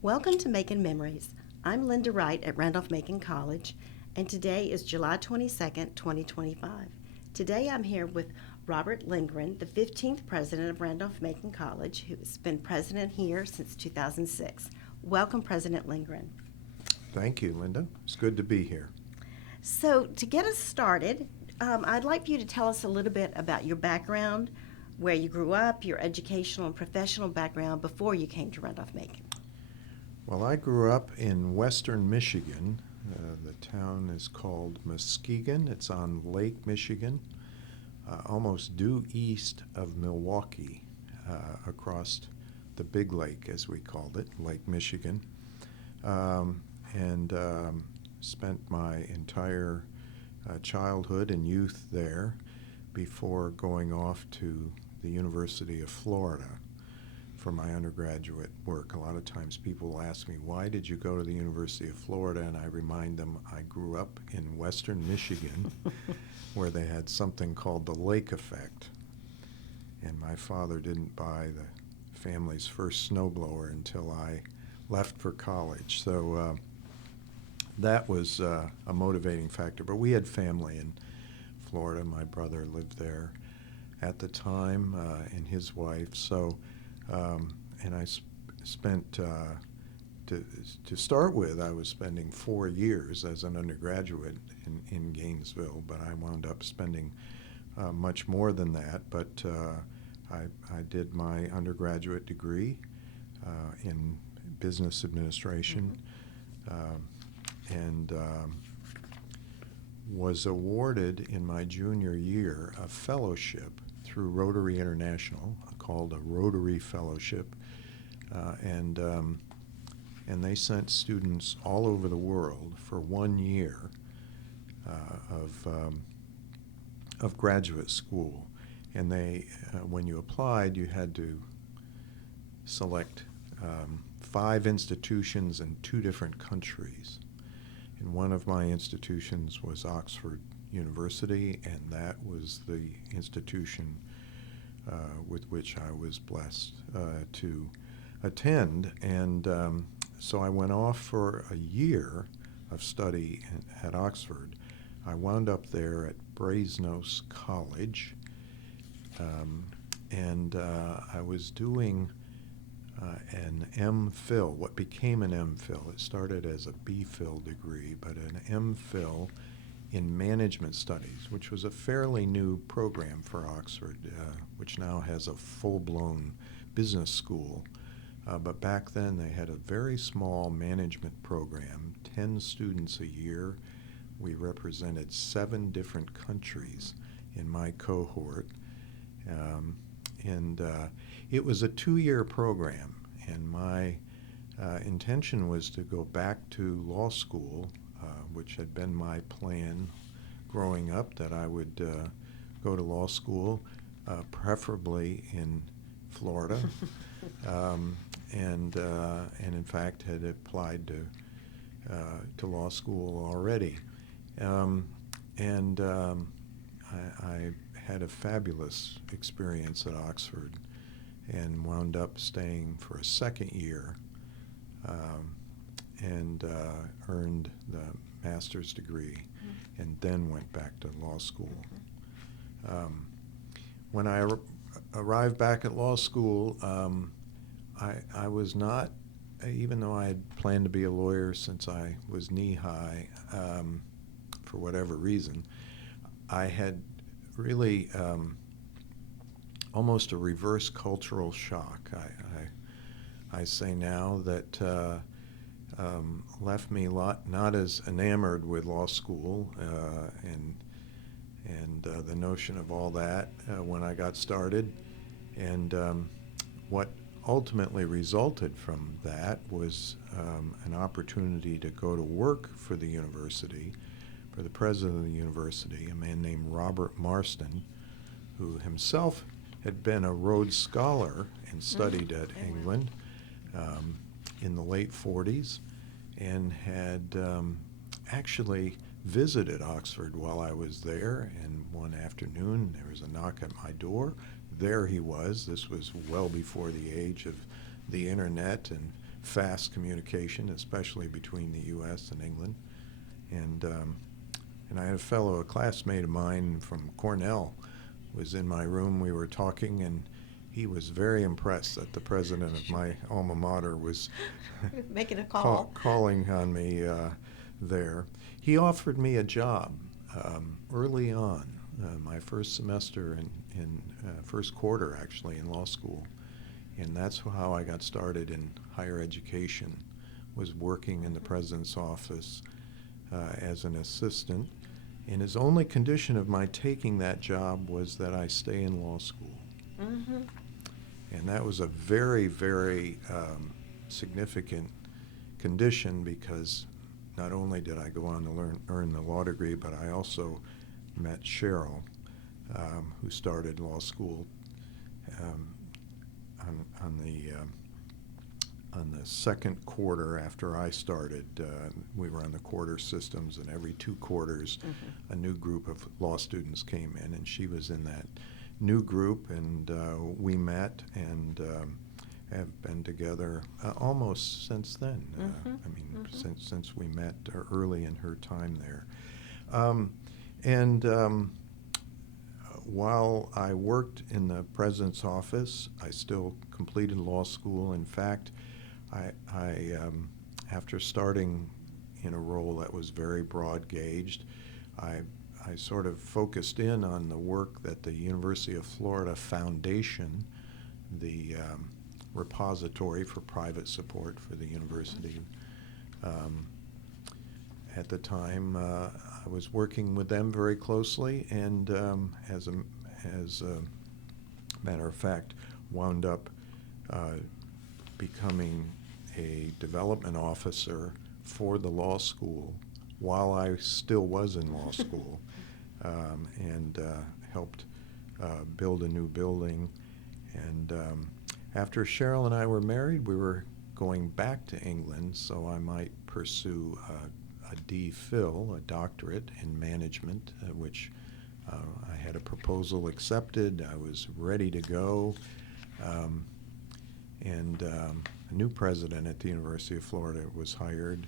Welcome to Making Memories. I'm Lynda Wright at Randolph-Macon College, and today is July 22nd, 2025. Today I'm here with Robert Lindgren, the 15th president of Randolph-Macon College, who's been president here since 2006. Welcome, President Lindgren. Thank you, Linda. It's good to be here. So, to get us started, I'd like for you to tell us a little bit about your background, where you grew up, your educational and professional background before you came to Randolph-Macon. Well, I grew up in western Michigan. The town is called Muskegon. It's on Lake Michigan, almost due east of Milwaukee, across the Big Lake, as we called it, Lake Michigan. And spent my entire childhood and youth there before going off to the University of Florida for my undergraduate work. A lot of times people will ask me, why did you go to the University of Florida? And I remind them I grew up in western Michigan where they had something called the lake effect. And my father didn't buy the family's first snowblower until I left for college. So that was a motivating factor. But we had family in Florida. My brother lived there at the time, and his wife. So, and I spent, to start with, I was spending 4 years as an undergraduate in Gainesville, but I wound up spending much more than that. But I did my undergraduate degree in business administration, and was awarded in my junior year a fellowship through Rotary International called a Rotary Fellowship, and they sent students all over the world for 1 year of graduate school. And they, when you applied, you had to select 5 institutions in 2 different countries. And one of my institutions was Oxford University, and that was the institution with which I was blessed to attend. And so I went off for a year of study at Oxford. I wound up there at Brasenose College, and I was doing an MPhil, what became an MPhil. It started as a BPhil degree, but an MPhil in management studies, which was a fairly new program for Oxford, which now has a full-blown business school. But back then they had a very small management program, 10 students a year. We represented 7 different countries in my cohort. And it was a 2-year program, and my intention was to go back to law school, which had been my plan growing up, that I would go to law school, preferably in Florida, and in fact had applied to law school already. I had a fabulous experience at Oxford and wound up staying for a second year, and earned the master's degree, and then went back to law school. When I arrived back at law school, I was not, even though I had planned to be a lawyer since I was knee-high, for whatever reason, I had really almost a reverse cultural shock. I say now that left me not as enamored with law school and the notion of all that when I got started. And what ultimately resulted from that was an opportunity to go to work for the university, for the president of the university, a man named Robert Marston, who himself had been a Rhodes Scholar and studied at England in the late 40s, and had actually visited Oxford while I was there. And one afternoon there was a knock at my door. There he was. This was well before the age of the internet and fast communication, especially between the U.S. and England. And I had a classmate of mine from Cornell, was in my room. We were talking, and he was very impressed that the president of my alma mater was making a call. calling on me there. He offered me a job early on, my first semester in first quarter, actually, in law school. And that's how I got started in higher education, was working in the president's office as an assistant. And his only condition of my taking that job was that I stay in law school. Mm-hmm. And that was a very, very significant condition, because not only did I go on to earn the law degree, but I also met Cheryl, who started law school on the second quarter after I started. We were on the quarter systems, and every 2 quarters, a new group of law students came in, and she was in that new group, and we met and have been together almost since then. Since we met early in her time there. While I worked in the president's office, I still completed law school. In fact, I after starting in a role that was very broad-gauged, I sort of focused in on the work that the University of Florida Foundation, the repository for private support for the university, at the time, I was working with them very closely, and as a matter of fact, wound up becoming a development officer for the law school while I still was in law school, and helped build a new building. And after Cheryl and I were married, we were going back to England, so I might pursue a D.Phil, a doctorate in management, which I had a proposal accepted. I was ready to go. And a new president at the University of Florida was hired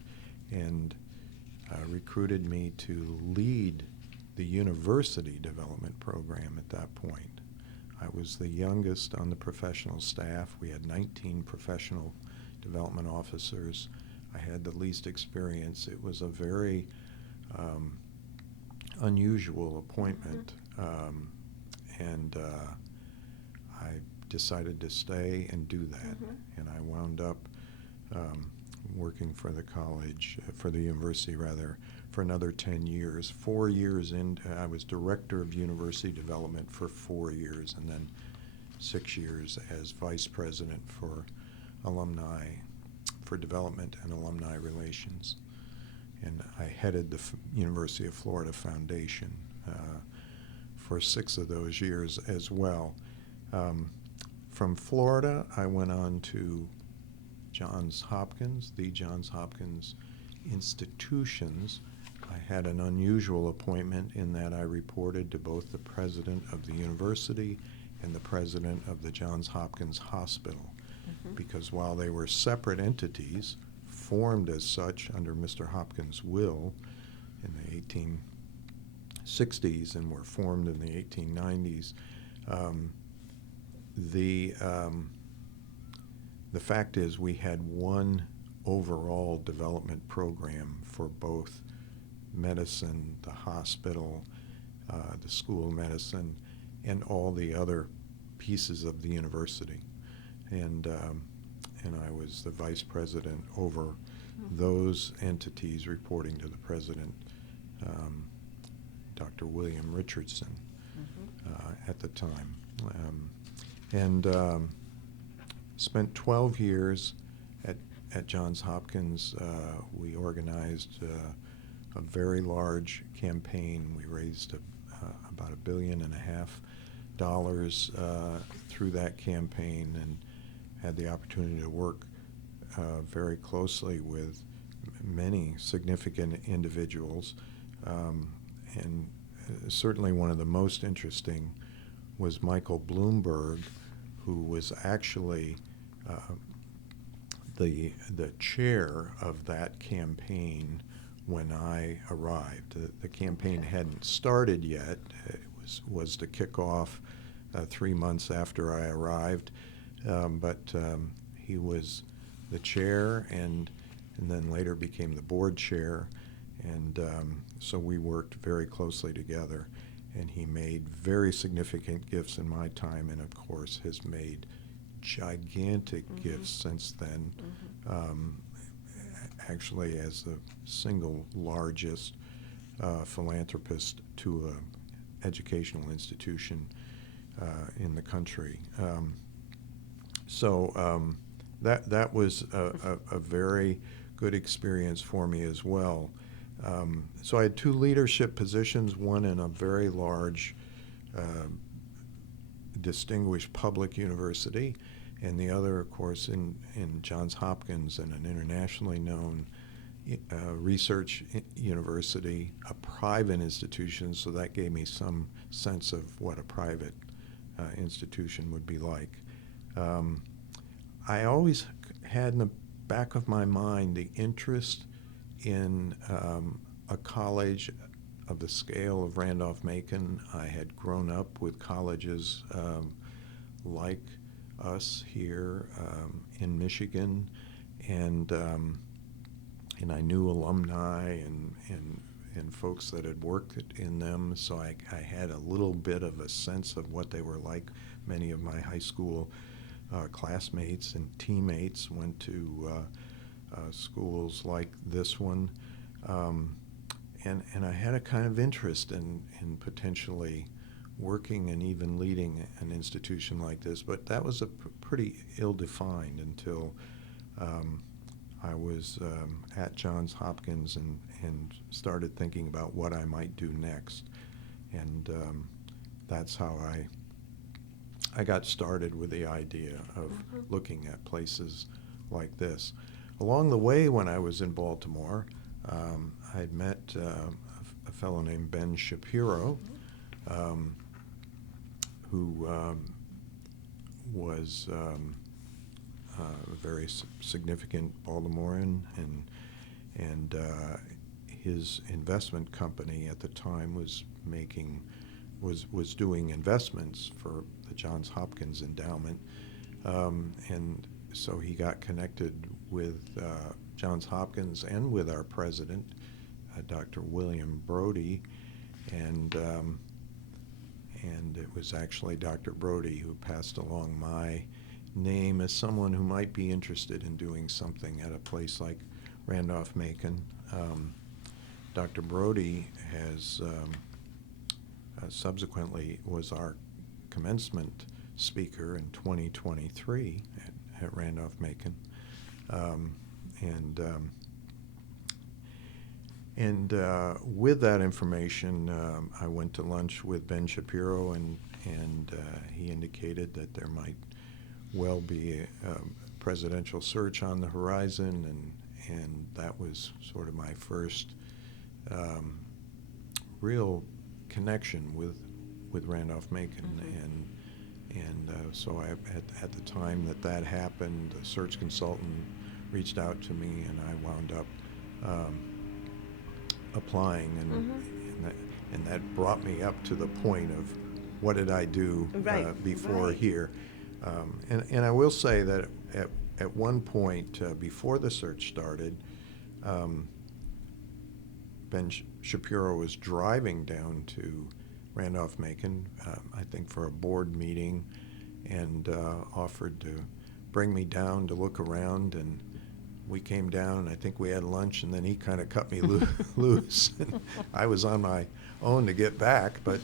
and recruited me to lead the university development program at that point. I was the youngest on the professional staff. We had 19 professional development officers. I had the least experience. It was a very unusual appointment, and I decided to stay and do that. And I wound up working for the college, for the university rather, for another 10 years. 4 years in, I was director of university development for 4 years, and then 6 years as vice president for alumni, for development and alumni relations. And I headed the University of Florida Foundation for 6 of those years as well. From Florida, I went on to Johns Hopkins, the Johns Hopkins institutions. I had an unusual appointment in that I reported to both the president of the university and the president of the Johns Hopkins Hospital, because while they were separate entities, formed as such under Mr. Hopkins' will in the 1860s and were formed in the 1890s, the fact is we had one overall development program for both medicine, the hospital, the School of Medicine, and all the other pieces of the university. And I was the vice president over those entities, reporting to the president, Dr. William Richardson, at the time. Spent 12 years at Johns Hopkins. We organized a very large campaign. We raised about $1.5 billion through that campaign, and had the opportunity to work very closely with many significant individuals. And certainly one of the most interesting was Michael Bloomberg, who was actually the chair of that campaign when I arrived. The campaign hadn't started yet. It was to kick off 3 months after I arrived, but he was the chair and then later became the board chair, and so we worked very closely together. And he made very significant gifts in my time, and of course has made gigantic gifts since then. Actually, as the single largest philanthropist to an educational institution in the country. That was a very good experience for me as well. So I had two leadership positions, one in a very large, distinguished public university, and the other, of course, in Johns Hopkins, and an internationally known research university, a private institution, so that gave me some sense of what a private institution would be like. I always had in the back of my mind the interest in a college of the scale of Randolph-Macon. I had grown up with colleges like us here in Michigan, and I knew alumni and folks that had worked in them, so I had a little bit of a sense of what they were like. Many of my high school classmates and teammates went to schools like this one, and I had a kind of interest in potentially working and even leading an institution like this, but that was pretty ill-defined until I was at Johns Hopkins and started thinking about what I might do next, and that's how I got started with the idea of looking at places like this. Along the way, when I was in Baltimore, I'd met a fellow named Ben Shapiro, who was a very significant Baltimorean, and his investment company at the time was doing investments for the Johns Hopkins Endowment, and so he got connected with Johns Hopkins and with our president, Dr. William Brody, and it was actually Dr. Brody who passed along my name as someone who might be interested in doing something at a place like Randolph-Macon. Dr. Brody has subsequently was our commencement speaker in 2023 at Randolph-Macon, and with that information, I went to lunch with Ben Shapiro, and he indicated that there might well be a presidential search on the horizon, and that was sort of my first real connection with Randolph-Macon, and so at the time that happened, the search consultant reached out to me, and I wound up applying, and that brought me up to the point of what did I do before here. And I will say that at one point before the search started, Ben Shapiro was driving down to Randolph-Macon, I think for a board meeting, and offered to bring me down to look around, and we came down, and I think we had lunch, and then he kind of cut me loose. And I was on my own to get back, but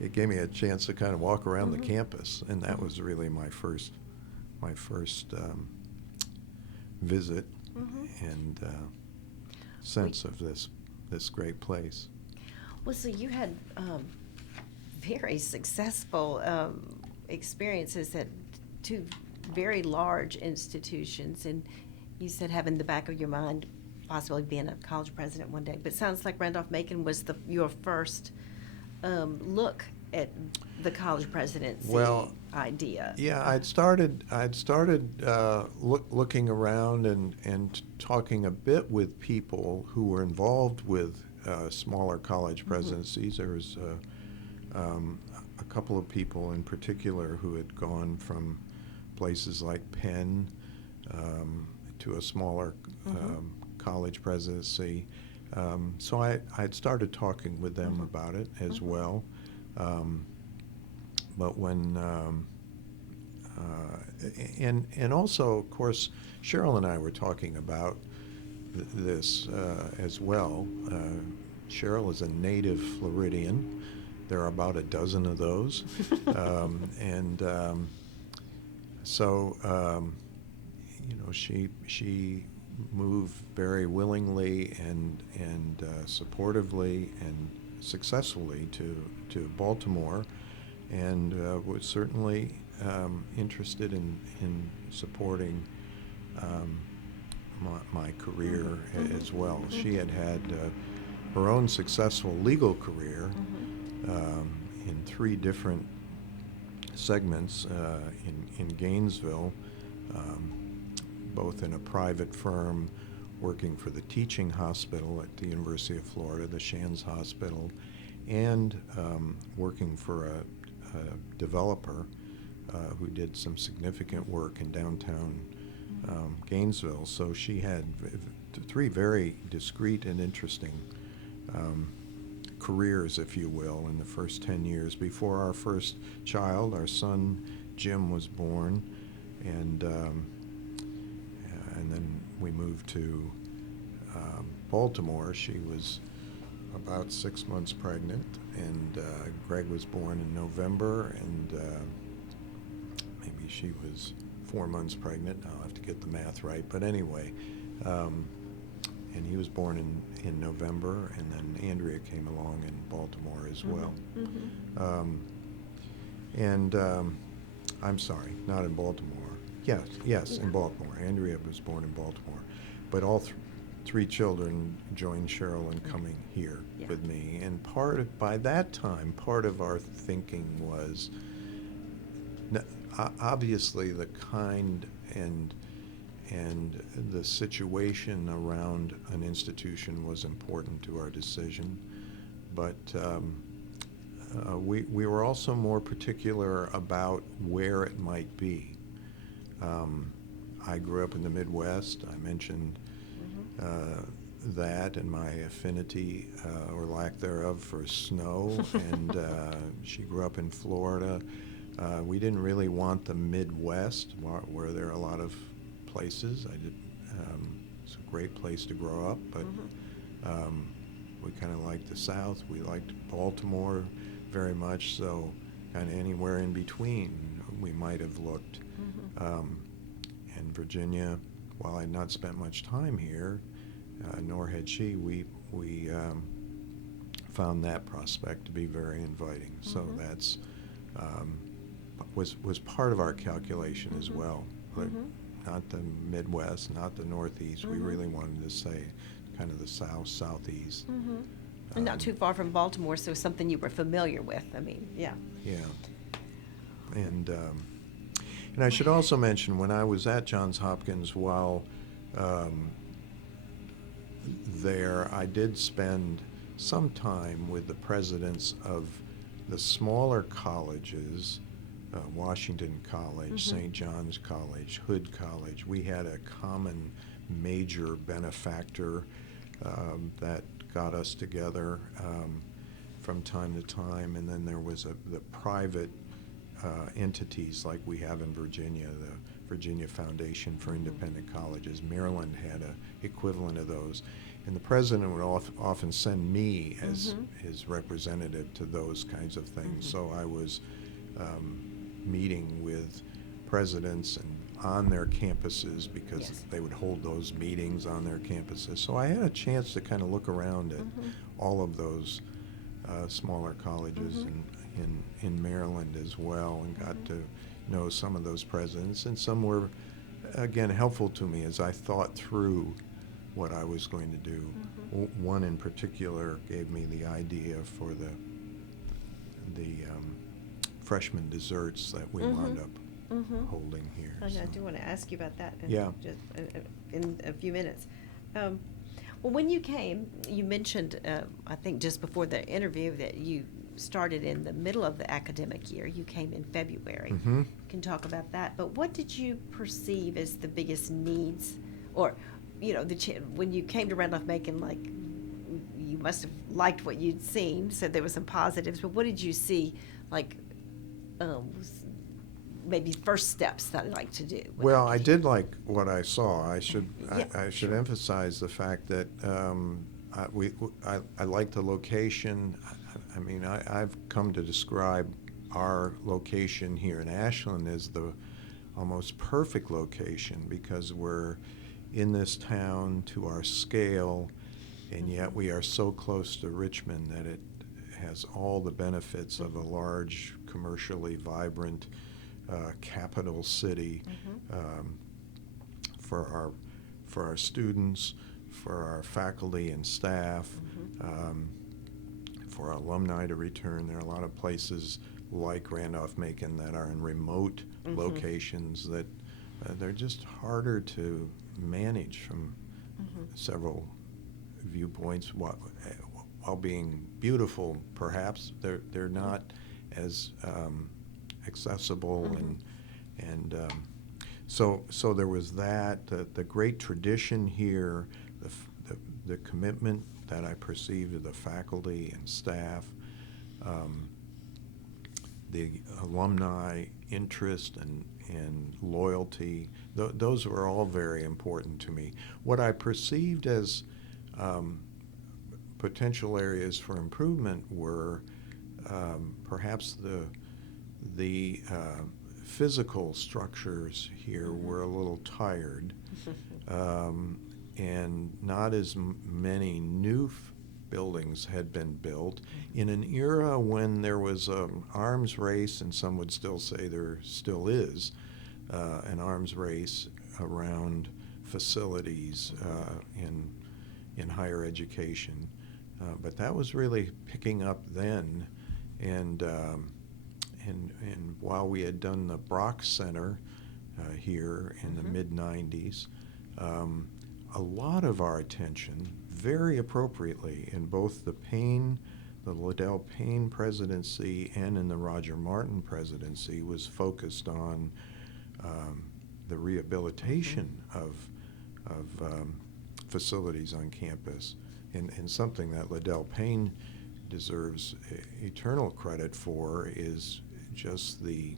it gave me a chance to kind of walk around the campus, and that was really my first visit and sense of this great place. Well, so you had very successful experiences at two very large institutions, and you said having in the back of your mind possibly being a college president one day, but it sounds like Randolph-Macon was your first look at the college presidency Well, idea? yeah, I'd started looking around and talking a bit with people who were involved with smaller college presidencies. There was a couple of people in particular who had gone from places like Penn to a smaller college presidency. So I'd started talking with them about it as well. But when and also, of course, Cheryl and I were talking about this as well. Cheryl is a native Floridian. There are about a dozen of those, and so she moved very willingly and supportively and successfully to Baltimore, and was certainly interested in supporting my career as well. She had her own successful legal career in 3 different segments in Gainesville, both in a private firm working for the teaching hospital at the University of Florida, the Shands Hospital, and working for a developer who did some significant work in downtown Gainesville. So she had 3 very discrete and interesting careers, if you will, in the first 10 years before our first child, our son Jim, was born, and then we moved to Baltimore. She was about 6 months pregnant, and Greg was born in November, and maybe she was 4 months pregnant. I'll have to get the math right, but anyway, and he was born in November, and then Andrea came along in Baltimore as well. I'm sorry, not in Baltimore. Yes, in Baltimore. Andrea was born in Baltimore, but all 3 children joined Cheryl in coming here with me. And by that time, part of our thinking was obviously the kind and the situation around an institution was important to our decision, but we were also more particular about where it might be. I grew up in the Midwest. I mentioned that and my affinity or lack thereof for snow, and she grew up in Florida. We didn't really want the Midwest, where there are a lot of places. It's a great place to grow up, but we kind of liked the South. We liked Baltimore very much, so kind of anywhere in between we might have looked. And Virginia, while I had not spent much time here, nor had she, we found that prospect to be very inviting. So that's was part of our calculation as well. Not the Midwest, not the Northeast. We really wanted to say kind of the South, Southeast. And not too far from Baltimore, so something you were familiar with. I mean, yeah. And I should also mention, when I was at Johns Hopkins, while there, I did spend some time with the presidents of the smaller colleges, Washington College, St. John's College, Hood College. We had a common major benefactor that got us together from time to time, and then there was the private entities like we have in Virginia, the Virginia Foundation for Independent Colleges. Maryland had an equivalent of those, and the president would often send me as his representative to those kinds of things. So I was meeting with presidents and on their campuses, because they would hold those meetings on their campuses. So I had a chance to kind of look around at all of those smaller colleges in Maryland as well, and got to know some of those presidents, and some were, again, helpful to me as I thought through what I was going to do. One in particular gave me the idea for freshman desserts that we wound up holding here. I so. do want to ask you about that Yeah. just in a few minutes. Well, when you came, you mentioned, I think just before the interview, that you started in the middle of the academic year. You came in February. Mhm. You can talk about that. But what did you perceive as the biggest needs? Or, when you came to Randolph-Macon, like, you must have liked what you'd seen, so there were some positives. But what did you see, like, maybe first steps that I'd like to do? Well, I did like what I saw. I should Sure. emphasize the fact that I like the location. I mean, I've come to describe our location here in Ashland as the almost perfect location because we're in this town to our scale, and yet we are so close to Richmond that it has all the benefits of a large, commercially vibrant capital city for our students, for our faculty and staff, for our alumni to return. There are a lot of places like Randolph-Macon that are in remote locations that they're just harder to manage from several viewpoints. While being beautiful, perhaps they're not as accessible and so there was that the great tradition here, the commitment that I perceived of the faculty and staff, the alumni interest and loyalty. Those were all very important to me. What I perceived as potential areas for improvement were perhaps the physical structures here were a little tired, and not as many new buildings had been built in an era when there was an arms race, and some would still say there still is an arms race around facilities in higher education. But that was really picking up then, and while we had done the Brock Center here in the mid-'90s, a lot of our attention, very appropriately, in both the Liddell Payne presidency and in the Roger Martin presidency, was focused on the rehabilitation of facilities on campus, and something that Liddell Payne deserves eternal credit for is just the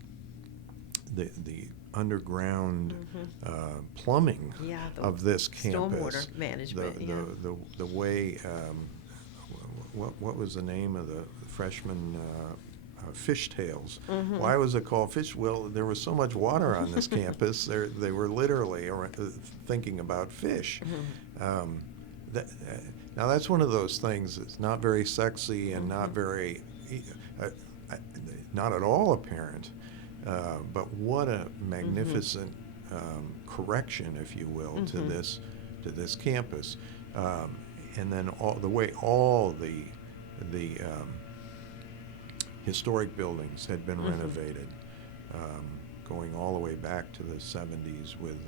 underground plumbing of this campus. Stormwater management. The way what was the name of the freshman fishtails? Why was it called fish? Well, there was so much water on this campus. They were literally thinking about fish. Now that's one of those things that's not very sexy and not very, not at all apparent. But what a magnificent correction, if you will, to this campus, and then all the historic buildings had been renovated, going all the way back to the 70s with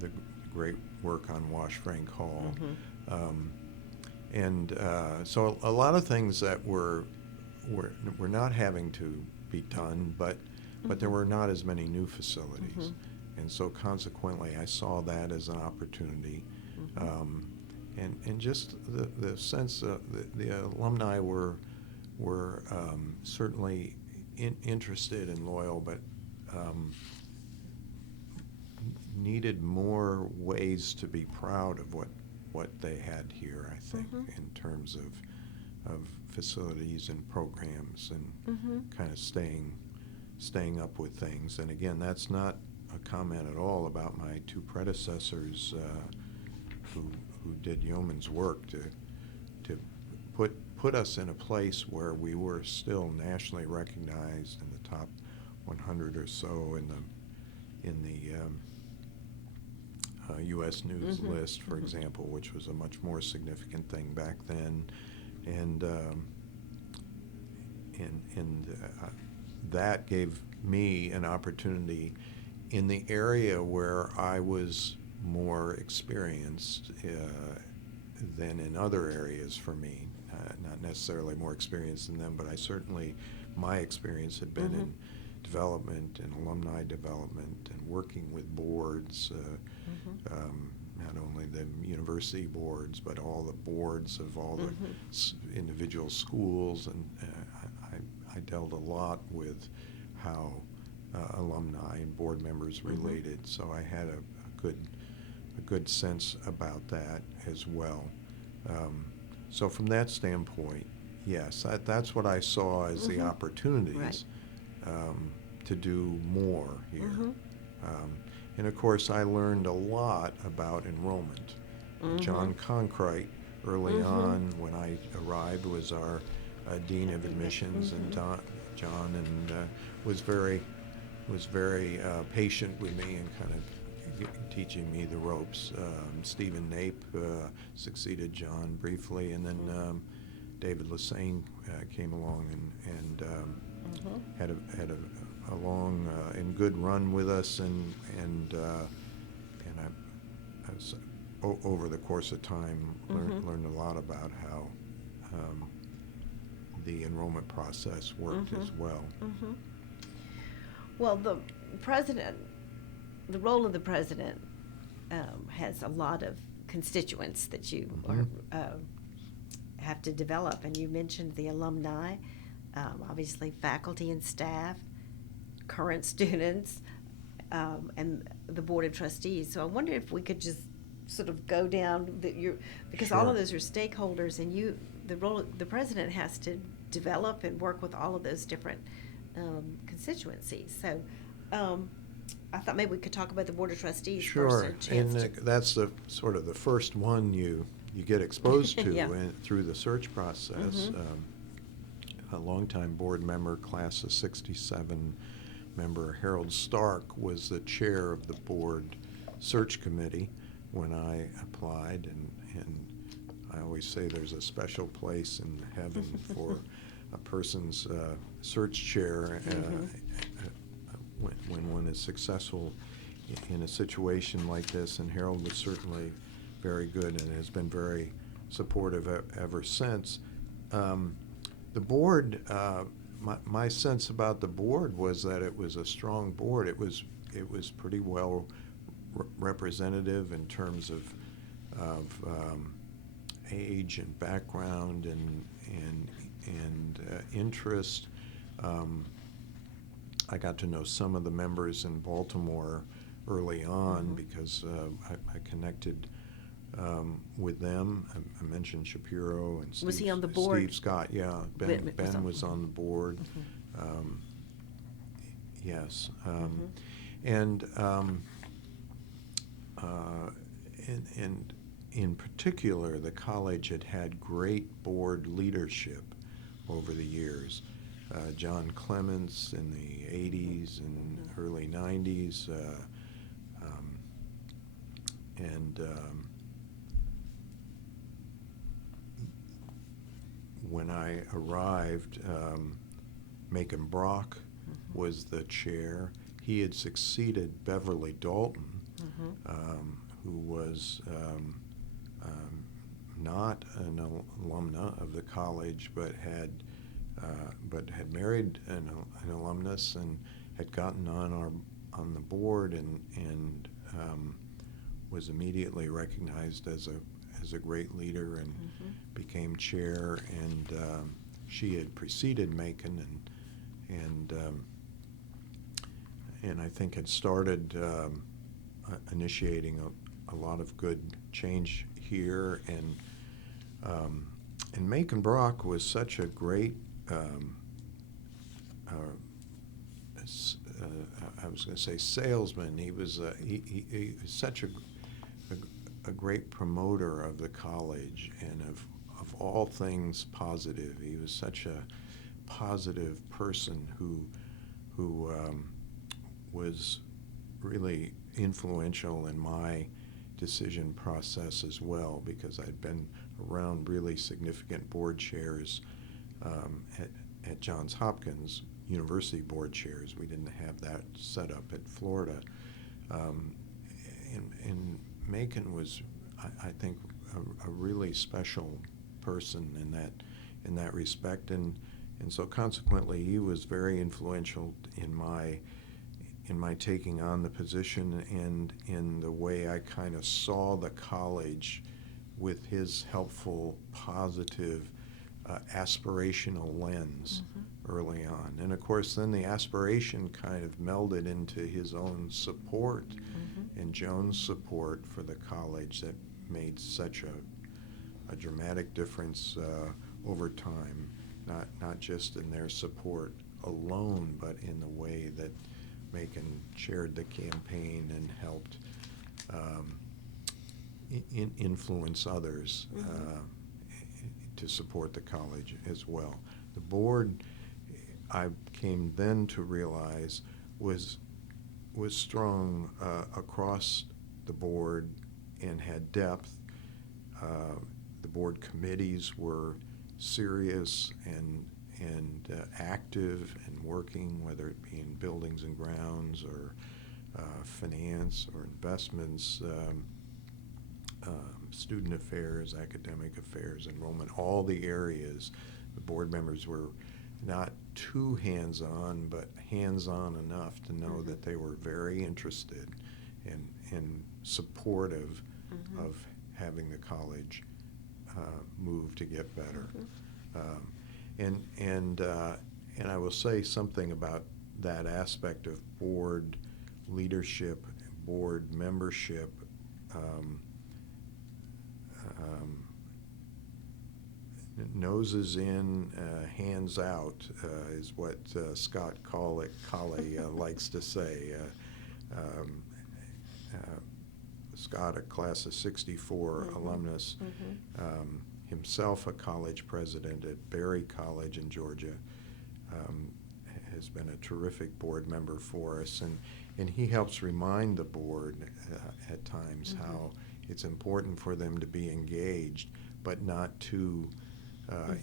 the great work on Wash Frank Hall, and so a lot of things that were not having to be done, but there were not as many new facilities, and so consequently I saw that as an opportunity, and just the sense the alumni were certainly interested and loyal, but needed more ways to be proud of what they had here, I think, in terms of facilities and programs and kind of staying up with things. And again, that's not a comment at all about my two predecessors who did yeoman's work to put us in a place where we were still nationally recognized in the top 100 or so in the U.S. News list, for example, which was a much more significant thing back then, that gave me an opportunity in the area where I was more experienced than in other areas for me. Not necessarily more experienced than them, but my experience had been in development and alumni development and working with boards, not only the university boards, but all the boards of all the individual schools. And I dealt a lot with how alumni and board members related, so I had a good sense about that as well. So from that standpoint, yes, that's what I saw as the opportunities to do more here. And of course, I learned a lot about enrollment. John Concrite, early on when I arrived, was our Dean of Admissions, and John was very patient with me and kind of teaching me the ropes. Stephen Nape succeeded John briefly, and then David Lassane came along and had a long and good run with us, and I was, over the course of time learned a lot about how the enrollment process worked as well. Well, the role of the president has a lot of constituents that you have to develop, and you mentioned the alumni, obviously faculty and staff, current students, and the board of trustees. So I wonder if we could just sort of go down because all of those are stakeholders, and the president has to develop and work with all of those different constituencies. So I thought maybe we could talk about the board of trustees first. And that's the sort of the first one you get exposed to through the search process. A longtime board member, class of '67 member Harold Stark, was the chair of the board search committee when I applied, and I always say there's a special place in heaven for a person's search chair when one is successful in a situation like this, and Harold was certainly very good and has been very supportive ever since. The board, my sense about the board was that it was a strong board. It was pretty well representative in terms of age and background and interest. I got to know some of the members in Baltimore early on because I connected with them. I mentioned Shapiro and Steve. Was he on the board? Steve Scott, yeah. Ben was on the board. Yes. And in particular, the college had great board leadership over the years. John Clements in the 80s and early 90s, when I arrived, Macon Brock was the chair. He had succeeded Beverly Dalton, who was not an alumna of the college, but had married an alumnus and had gotten on the board and was immediately recognized as a great leader and became chair. And she had preceded Macon and I think had started initiating a lot of good change here. And Macon Brock was such a great I was going to say salesman. He was he was such a great promoter of the college and of all things positive. He was such a positive person who was really influential in my decision process as well, because I'd been around really significant board chairs at Johns Hopkins University board chairs. We didn't have that set up at Florida. And Macon was, I think, a really special person in that respect, and so consequently he was very influential in my taking on the position and in the way I kind of saw the college with his helpful, positive, aspirational lens early on. And of course then the aspiration kind of melded into his own support and Joan's support for the college that made such a dramatic difference over time, not just in their support alone, but in the way that Macon chaired the campaign and helped influence others to support the college as well. The board, I came then to realize, was strong across the board and had depth. The board committees were serious and active and working, whether it be in buildings and grounds or finance or investments, student affairs, academic affairs, enrollment, all the areas. The board members were not too hands-on, but hands-on enough to know that they were very interested and supportive of having the college move to get better. And I will say something about that aspect of board leadership, board membership. Noses in, hands out is what Scott Colley likes to say. Scott, a class of '64 alumnus, himself a college president at Berry College in Georgia, has been a terrific board member for us, and he helps remind the board at times how it's important for them to be engaged, but not too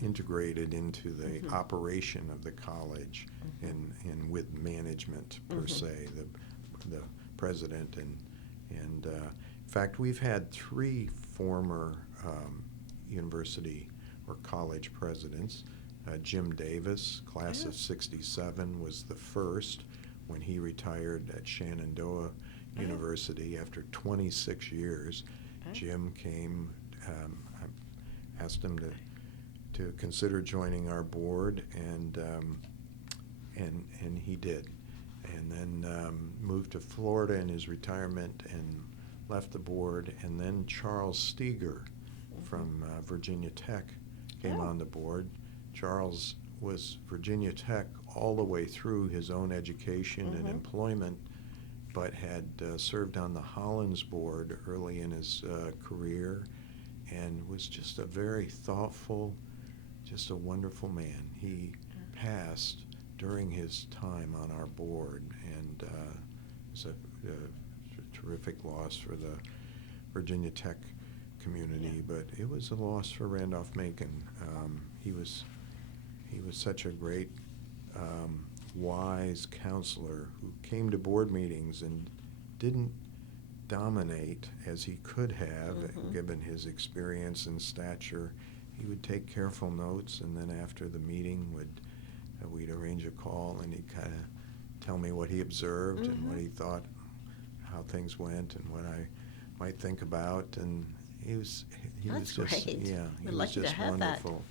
integrated into the operation of the college and with management per se, the president and in fact, we've had 3 former university or college presidents. Jim Davis, class of '67, was the first when he retired at Shenandoah University after 26 years. Jim came, I asked him to consider joining our board, and he did. And then moved to Florida in his retirement and left the board. And then Charles Steger from Virginia Tech came on the board. Charles was Virginia Tech all the way through his own education and employment, but had served on the Hollins board early in his career and was just a very thoughtful, just a wonderful man. He passed during his time on our board, and it's a terrific loss for the Virginia Tech community, but it was a loss for Randolph-Macon. He was such a great, wise counselor who came to board meetings and didn't dominate as he could have, given his experience and stature. He would take careful notes, and then after the meeting we'd arrange a call, and he'd kind of tell me what he observed and what he thought, how things went, and what I might think about. And he was just great. Yeah, We're he was lucky to just have that. wonderful.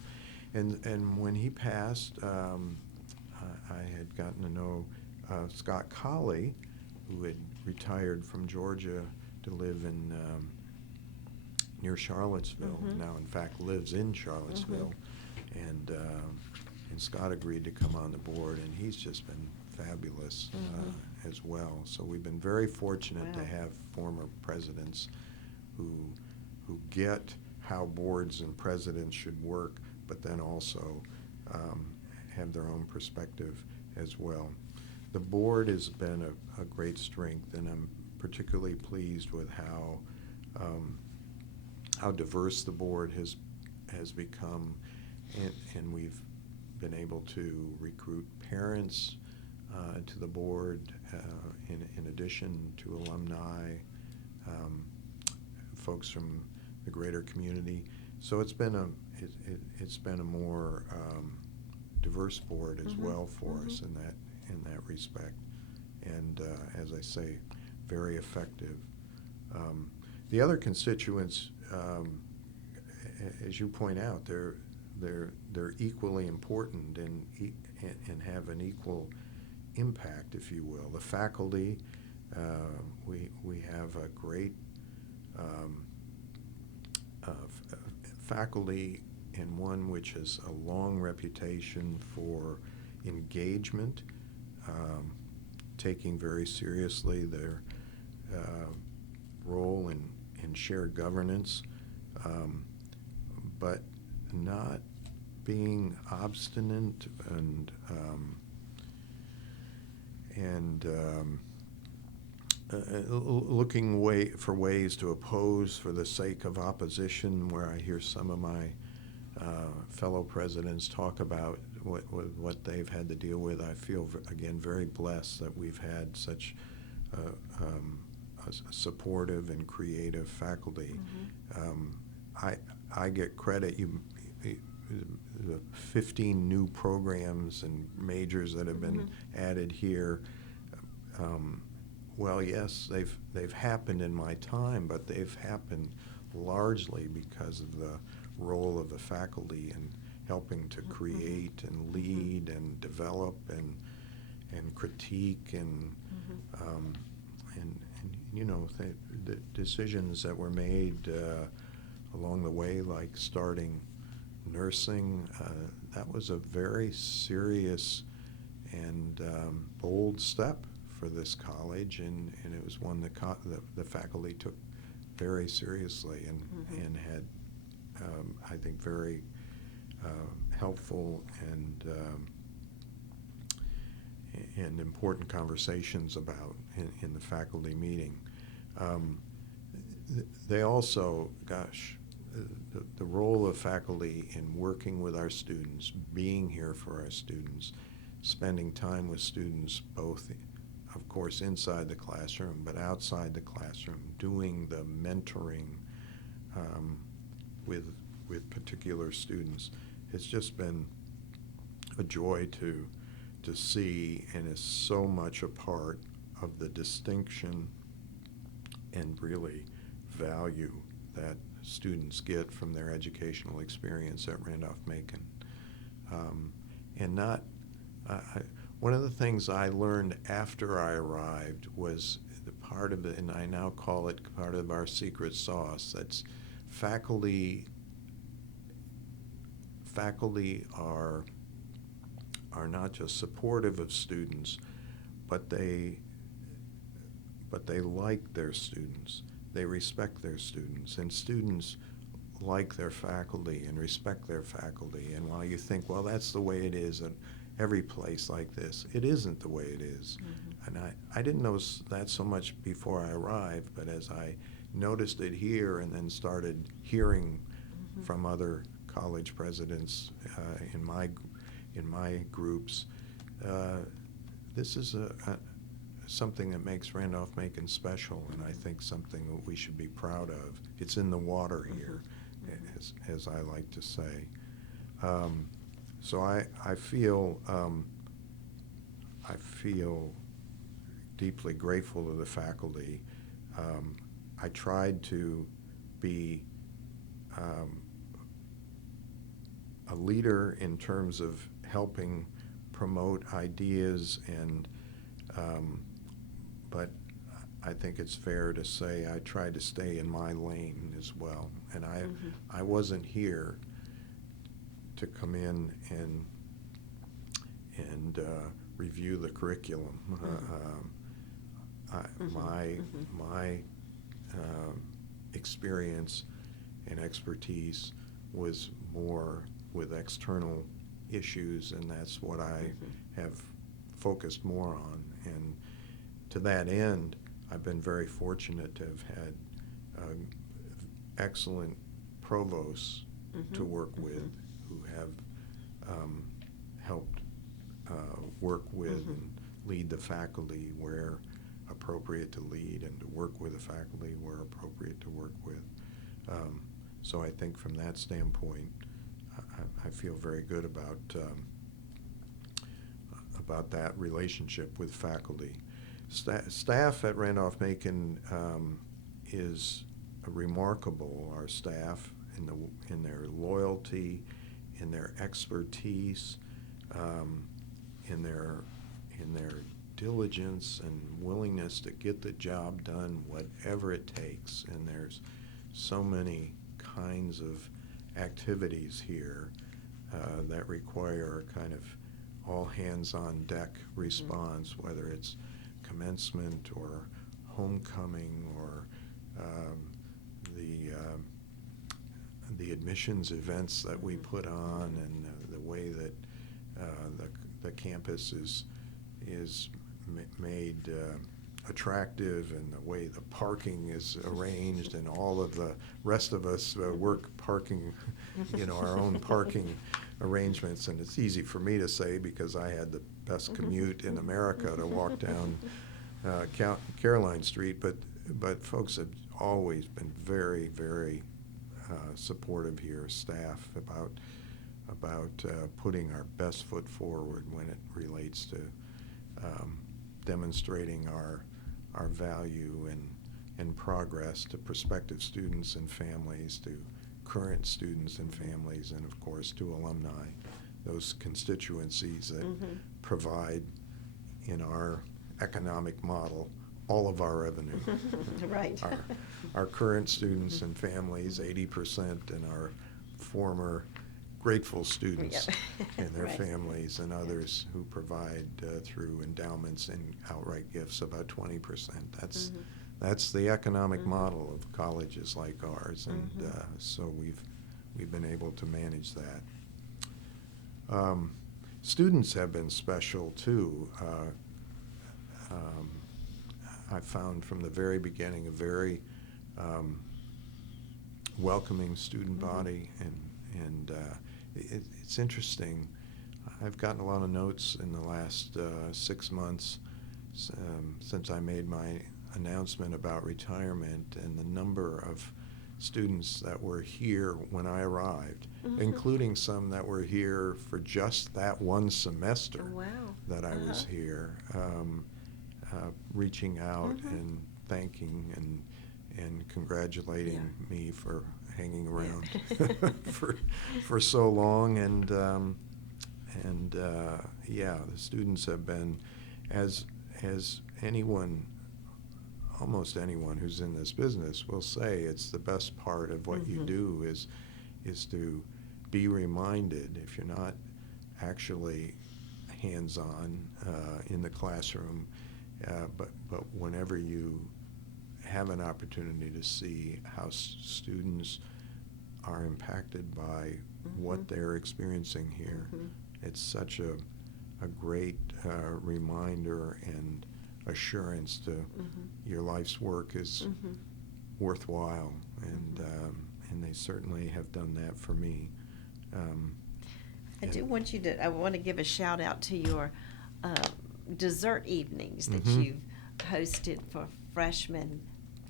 And when he passed, I had gotten to know Scott Colley, who had retired from Georgia to live in near Charlottesville. Now, in fact, lives in Charlottesville, and Scott agreed to come on the board, and he's just been fabulous as well. So we've been very fortunate to have former presidents who get how boards and presidents should work, but then also have their own perspective as well. The board has been a great strength, and I'm particularly pleased with how diverse the board has become, and we've been able to recruit parents to the board in addition to alumni, folks from the greater community. So it's been a more diverse board as well for us in that respect, and as I say, very effective. The other constituents, as you point out, they're equally important and have an equal impact, if you will. The faculty, we have a great faculty, and one which has a long reputation for engagement, taking very seriously their role in shared governance, but not being obstinate and looking for ways to oppose for the sake of opposition, where I hear some of my fellow presidents talk about what they've had to deal with. I feel, again, very blessed that we've had such a supportive and creative faculty. I get credit. The 15 new programs and majors that have been added here. Well, yes, they've happened in my time, but they've happened largely because of the role of the faculty in helping to create and lead and develop and critique and you know, the decisions that were made along the way, like starting nursing, that was a very serious and bold step for this college, and it was one that the faculty took very seriously and had, I think, very helpful and important conversations about in the faculty meeting. They also, the role of faculty in working with our students, being here for our students, spending time with students, both, of course, inside the classroom, but outside the classroom, doing the mentoring with particular students. It's just been a joy to see, and is so much a part of the distinction and really value that students get from their educational experience at Randolph-Macon. And not, one of the things I learned after I arrived was the part of it, and I now call it part of our secret sauce, that's faculty are not just supportive of students, but they like their students. They respect their students, and students like their faculty and respect their faculty. And while you think, well, that's the way it is at every place like this, it isn't the way it is. And I didn't notice that so much before I arrived, but as I noticed it here and then started hearing from other college presidents in my groups, this is something that makes Randolph-Macon special, and I think something that we should be proud of. It's in the water here, as I like to say. So I feel deeply grateful to the faculty. I tried to be a leader in terms of helping promote ideas, and but I think it's fair to say I tried to stay in my lane as well. And I wasn't here to come in and review the curriculum. My experience and expertise was more with external issues, and that's what I have focused more on. And to that end, I've been very fortunate to have had excellent provosts to work with, who have helped work with and lead the faculty where appropriate to lead, and to work with the faculty where appropriate to work with. So I think from that standpoint, I feel very good about that relationship with faculty. Staff at Randolph-Macon is remarkable. Our staff in their loyalty, in their expertise, in their diligence and willingness to get the job done, whatever it takes. And there's so many kinds of activities here that require kind of all hands on deck response, whether it's commencement or homecoming or the admissions events that we put on, and the way that the campus is made attractive, and the way the parking is arranged, and all of the rest of us work parking, our own parking arrangements. And it's easy for me to say because I had the best commute in America to walk down Caroline Street, but folks have always been very, very supportive here, staff, about putting our best foot forward when it relates to demonstrating our value and progress to prospective students and families, to current students and families, and of course to alumni, those constituencies that provide in our economic model all of our revenue. Right. Our current students and families, 80%, and our former grateful students and their Right. families, and others who provide through endowments and outright gifts about 20%. That's the economic model of colleges like ours, and so we've been able to manage that. Students have been special too. I found from the very beginning a very welcoming student body, and it's interesting. I've gotten a lot of notes in the last 6 months since I made my announcement about retirement, and the number of students that were here when I arrived, including some that were here for just that one semester Oh, wow. that I was here, reaching out and thanking and congratulating me for hanging around for so long, and the students have been, as anyone, almost anyone who's in this business will say, it's the best part of what you do is to be reminded, if you're not actually hands-on in the classroom, but whenever you have an opportunity to see how students are impacted by what they're experiencing here, it's such a great reminder and assurance to your life's work is worthwhile, and they certainly have done that for me. I want to give a shout out to your dessert evenings that you've hosted for freshmen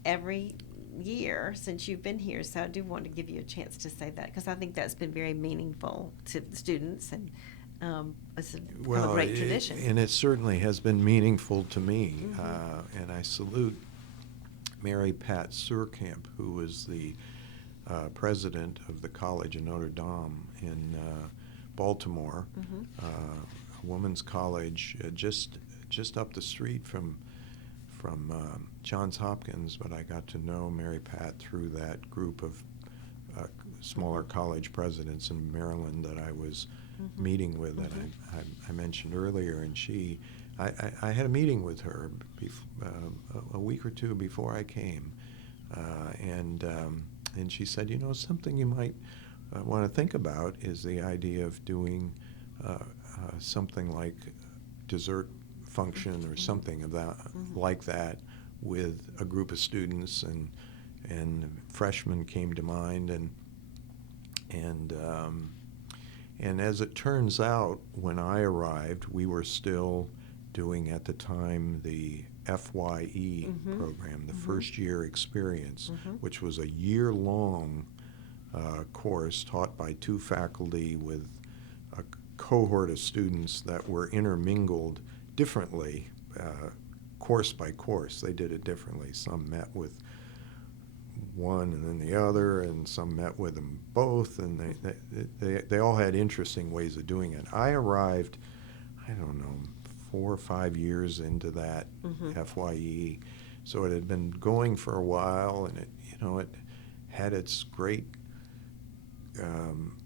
every year since you've been here. So I do want to give you a chance to say that, because I think that's been very meaningful to the students, and it's a great tradition. And it certainly has been meaningful to me, and I salute Mary Pat Surkamp, who was the president of the college in Notre Dame in Baltimore, a women's college just up the street from Johns Hopkins. But I got to know Mary Pat through that group of smaller college presidents in Maryland that I was meeting with, that I mentioned earlier, and I had a meeting with her a week or two before I came, and she said, something you might want to think about is the idea of doing something like dessert function or something of that like that with a group of students, and freshmen came to mind, And as it turns out, when I arrived, we were still doing at the time the FYE program, the first year experience, which was a year-long course taught by 2 faculty with a cohort of students that were intermingled differently, course by course. They did it differently. Some met with one and then the other, and some met with them both, and they all had interesting ways of doing it. I arrived, I don't know, 4 or 5 years into that FYE, so it had been going for a while, and it had its great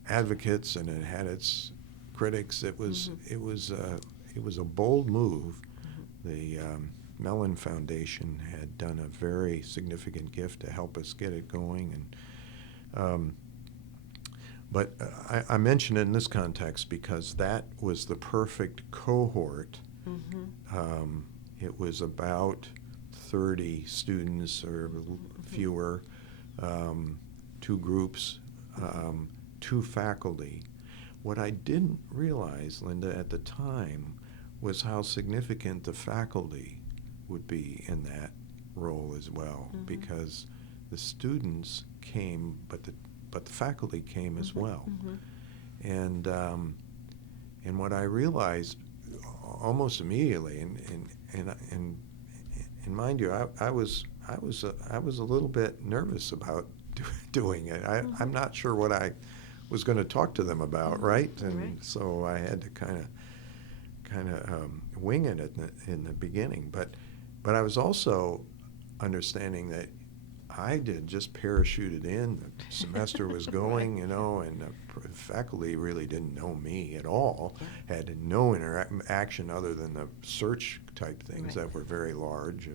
advocates and it had its critics. It was a bold move. The Mellon Foundation had done a very significant gift to help us get it going, and but I mention it in this context because that was the perfect cohort. It was about 30 students or fewer, 2 groups, 2 faculty. What I didn't realize, Lynda, at the time was how significant the faculty would be in that role as well, because the students came, but the faculty came as well. And what I realized almost immediately, and mind you, I was a little bit nervous about doing it. I'm not sure what I was going to talk to them about, right? And so I had to kind of wing it in the beginning. But I was also understanding that I did just parachuted in. The semester was going, and the faculty really didn't know me at all. Had no interaction other than the search type things that were very large.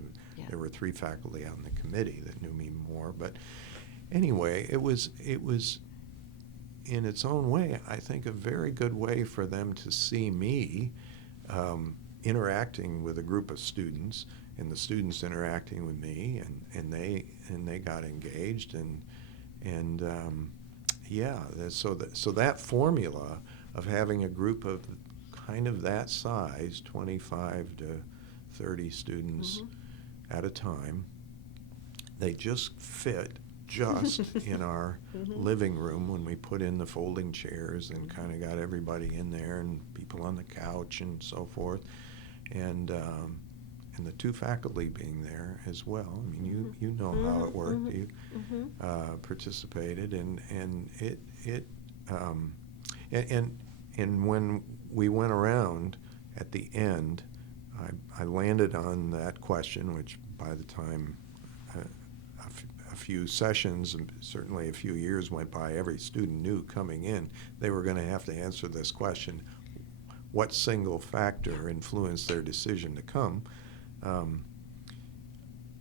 There were 3 faculty on the committee that knew me more. But anyway, it was in its own way, I think, a very good way for them to see me interacting with a group of students, and the students interacting with me, and they got engaged, so that formula of having a group of kind of that size, 25 to 30 students at a time, they just fit just in our living room when we put in the folding chairs and kind of got everybody in there and people on the couch and so forth, and the 2 faculty being there as well. I mean, you know how it worked. You participated, and when we went around at the end, I landed on that question, which by the time a few sessions, and certainly a few years went by, every student knew coming in they were going to have to answer this question: what single factor influenced their decision to come?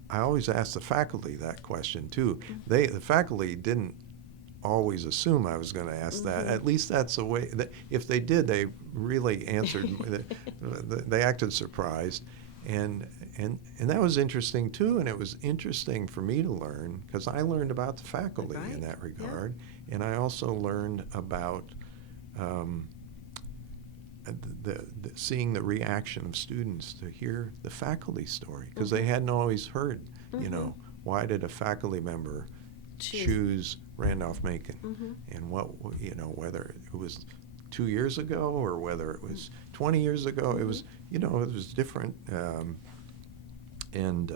I always ask the faculty that question too. The faculty didn't always assume I was going to ask that. At least that's the way. If they did, they really answered. They acted surprised, and that was interesting too. And it was interesting for me to learn, because I learned about the faculty in that regard, and I also learned about seeing the reaction of students to hear the faculty story, because they hadn't always heard, why did a faculty member choose Randolph-Macon, and whether it was 2 years ago or whether it was 20 years ago, it was, it was different, and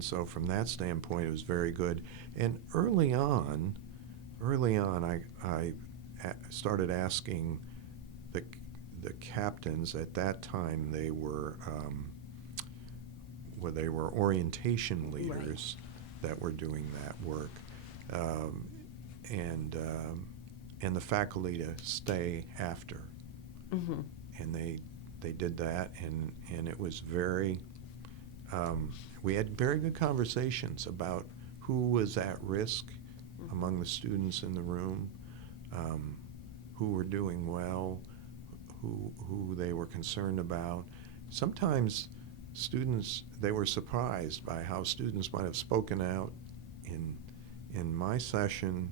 so from that standpoint, it was very good. And early on, I started asking the captains. At that time, they were orientation leaders that were doing that work, and the faculty to stay after, and they did that, and it was very. We had very good conversations about who was at risk among the students in the room, who were doing well, who they were concerned about. Sometimes students, they were surprised by how students might have spoken out in my session,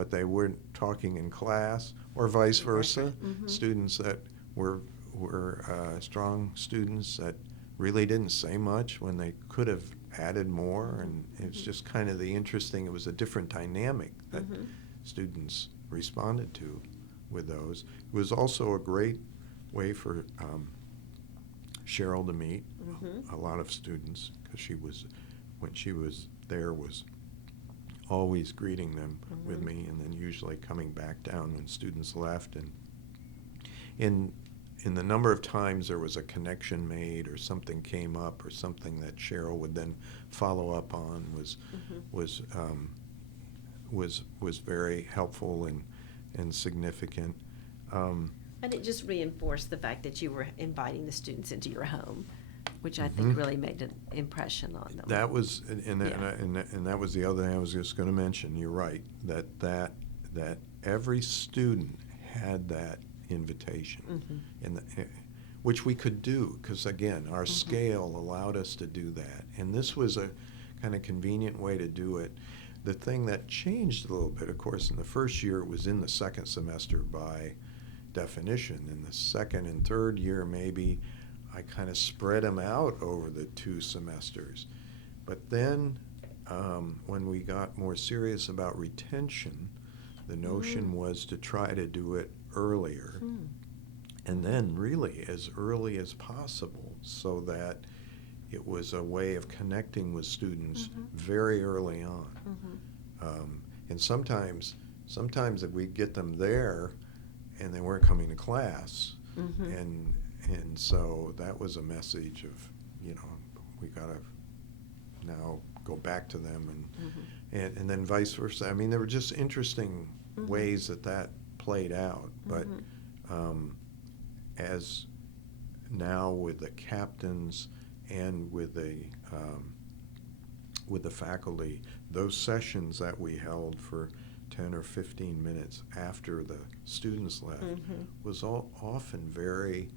but they weren't talking in class, or vice versa. Students that were strong students that really didn't say much when they could have added more, and it was just kind of it was a different dynamic that students responded to with those. It was also a great way for Cheryl to meet a lot of students, because when she was there, was always greeting them with me, and then usually coming back down when students left. And in the number of times there was a connection made, or something came up, or something that Cheryl would then follow up on, was very helpful and significant. And it just reinforced the fact that you were inviting the students into your home, which I think really made an impression on them. That was, and that was the other thing I was just going to mention. You're right, that every student had that invitation, which we could do, because again, our scale allowed us to do that, and this was a kind of convenient way to do it. The thing that changed a little bit, of course, in the first year, it was in the second semester by definition. In the second and third year, maybe I kind of spread them out over the 2 semesters. But then when we got more serious about retention, the notion was to try to do it earlier, and then really as early as possible, so that it was a way of connecting with students very early on. And sometimes if we'd get them there and they weren't coming to class, and so that was a message of, we gotta now go back to them, and then vice versa. I mean, there were just interesting ways that played out. But as now with the captains and with the faculty, those sessions that we held for 10 or 15 minutes after the students left was often very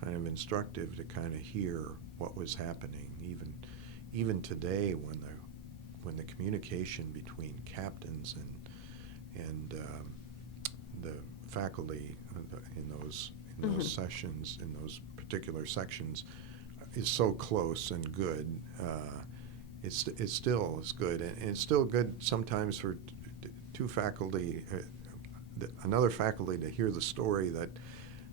kind of instructive to kind of hear what was happening. Even today, when the communication between captains and the faculty in those sessions, in those particular sections, is so close and good. It's still is good, and it's still good sometimes for two faculty, another faculty, to hear the story that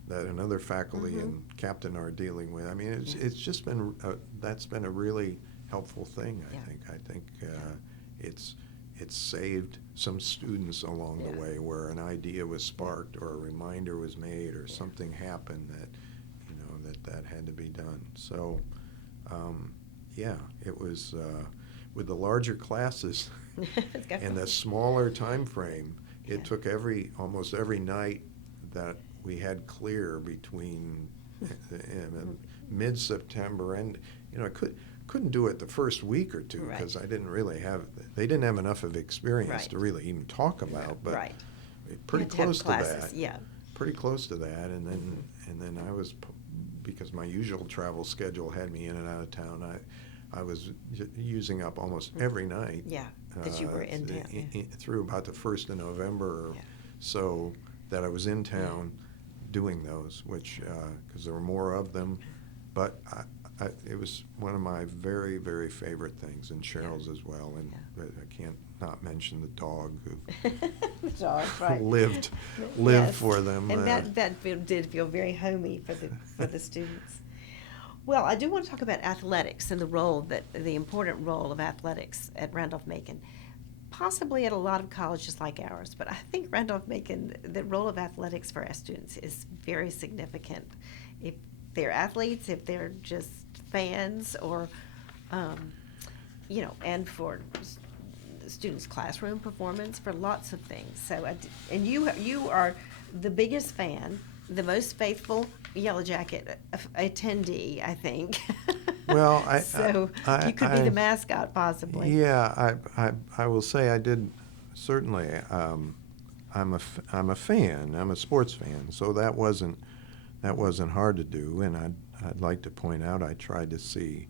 another faculty and captain are dealing with. I mean, it's just been that's been a really helpful thing. I think it's saved some students along the way, where an idea was sparked, or a reminder was made, or something happened that that had to be done. So it was with the larger classes and the smaller time frame. It took almost every night that we had clear between mid-September, and I couldn't do it the first week or two, because they didn't have enough of experience to really even talk about, but pretty close to that. Pretty close to that, and then I was, because my usual travel schedule had me in and out of town, I was using up almost every night. That you were in town. Through about the 1st of November, so that I was in town doing those, which, because there were more of them, but it was one of my very, very favorite things, and Cheryl's as well, and I can't not mention the dog who the dog, lived for them. And that did feel very homey for the students. Well, I do want to talk about athletics and the important role of athletics at Randolph-Macon. Possibly at a lot of colleges like ours, but I think Randolph-Macon, the role of athletics for our students is very significant. If they're athletes, if they're just fans, or, and for students' classroom performance, for lots of things. So, and you are the biggest fan, the most faithful Yellow Jacket attendee, I think. Well, you could be the mascot, possibly. Yeah, I will say I did certainly. I'm a fan. I'm a sports fan, so that wasn't hard to do. And I'd like to point out I tried to see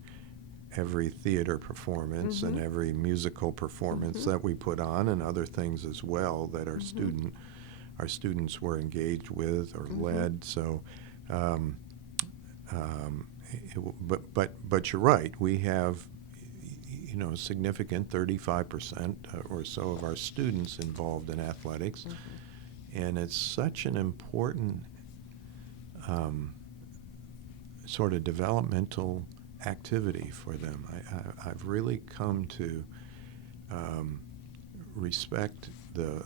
every theater performance and every musical performance that we put on, and other things as well that our students were engaged with or led. So, but you're right. We have, a significant 35% or so of our students involved in athletics, and it's such an important sort of developmental activity for them. I've really come to respect the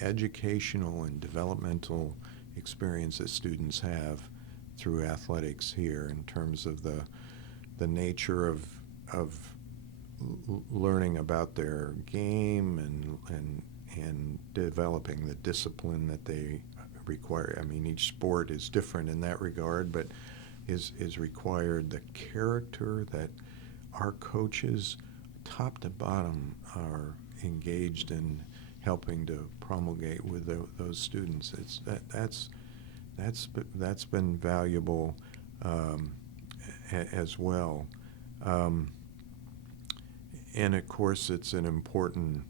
educational and developmental experience that students have through athletics here, in terms of the nature of learning about their game and developing the discipline that they require. I mean, each sport is different in that regard, but is required. The character that our coaches, top to bottom, are engaged in helping to promulgate with those students. That's been valuable as well. And of course, that's an important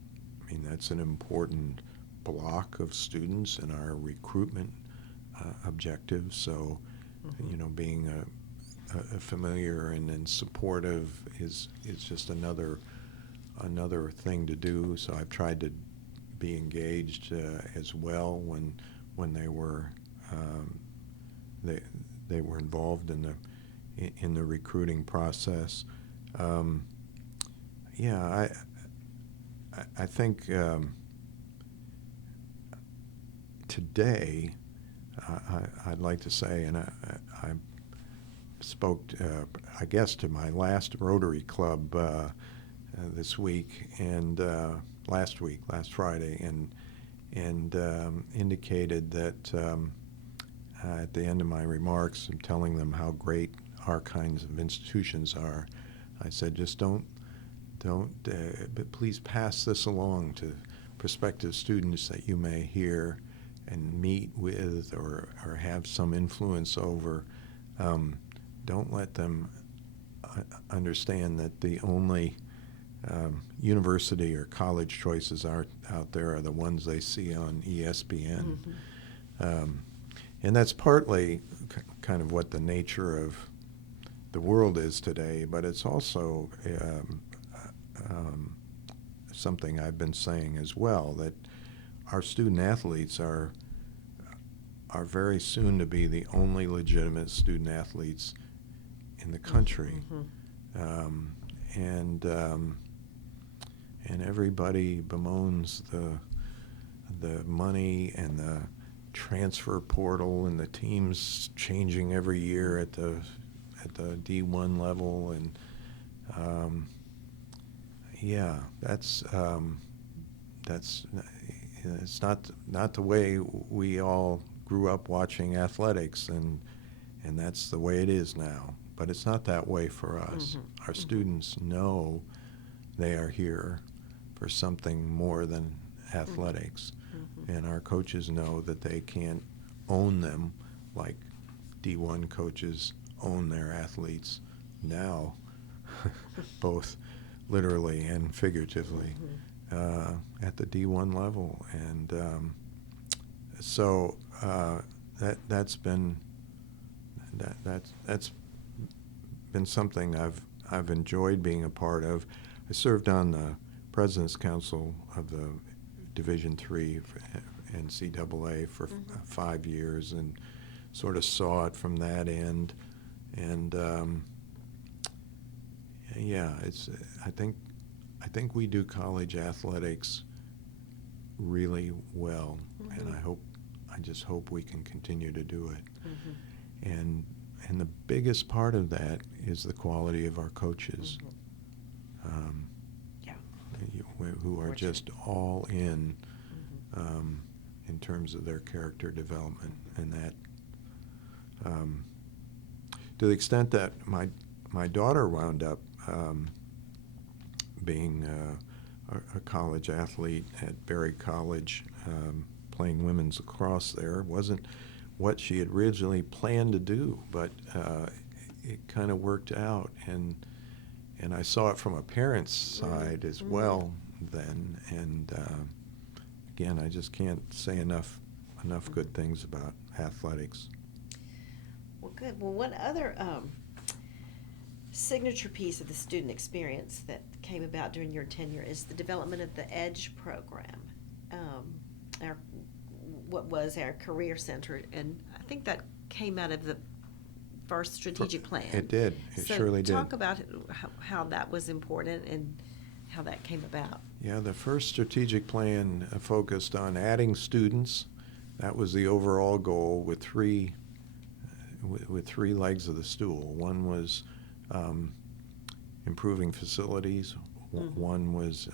block of students in our recruitment objectives. So, being a familiar and supportive is just another thing to do. So I've tried to be engaged as well when they were they were involved in the recruiting process. I think today, I'd like to say, and I spoke, I guess, to my last Rotary Club this week and last Friday, and indicated that at the end of my remarks, I'm telling them how great our kinds of institutions are. I said, just don't, but please pass this along to prospective students that you may hear and meet with or have some influence over. Don't let them understand that the only university or college choices out there are the ones they see on ESPN. And that's partly kind of what the nature of the world is today, but it's also something I've been saying as well, that our student athletes are very soon to be the only legitimate student athletes in the country. And everybody bemoans the money and the transfer portal and the teams changing every year at the D1 level, and it's not the way we all grew up watching athletics, and that's the way it is now. But it's not that way for us. Our students know they are here for something more than athletics, and our coaches know that they can't own them like D1 coaches own their athletes now, both literally and figuratively, at the D1 level. And so that's been something I've enjoyed being a part of. I served on the President's Council of the Division III NCAA for 5 years, and sort of saw it from that end. And I think we do college athletics really well, and I just hope we can continue to do it. And the biggest part of that is the quality of our coaches, who are just all in terms of their character development, and that to the extent that my daughter wound up being a college athlete at Berry College, playing women's lacrosse there. Wasn't what she had originally planned to do, but it kind of worked out, and And I saw it from a parent's side as well then. And again, I just can't say enough good things about athletics. Well, good. Well, one other signature piece of the student experience that came about during your tenure is the development of the EDGE program, what was our career center, and I think that came out of the first strategic plan. It did. It surely did. So talk about how that was important and how that came about. Yeah, the first strategic plan focused on adding students. That was the overall goal with three legs of the stool. One was improving facilities. One was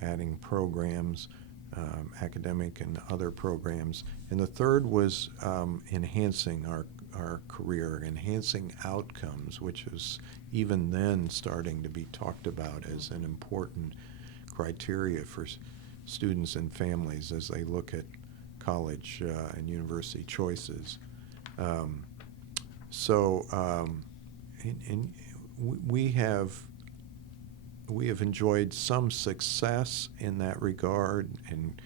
adding programs, academic and other programs. And the third was enhancing our career, enhancing outcomes, which was even then starting to be talked about as an important criteria for students and families as they look at college and university choices. We have enjoyed some success in that regard, and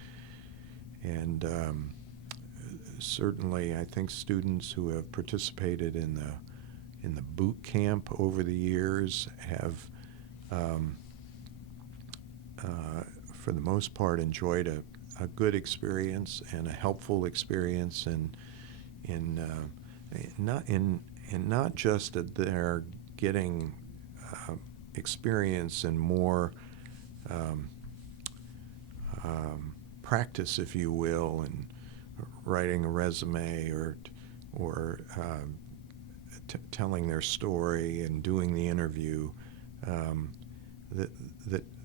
certainly I think students who have participated in the boot camp over the years have, for the most part, enjoyed a good experience and a helpful experience, and not just that they're getting experience and more practice, if you will, and writing a resume or telling their story and doing the interview.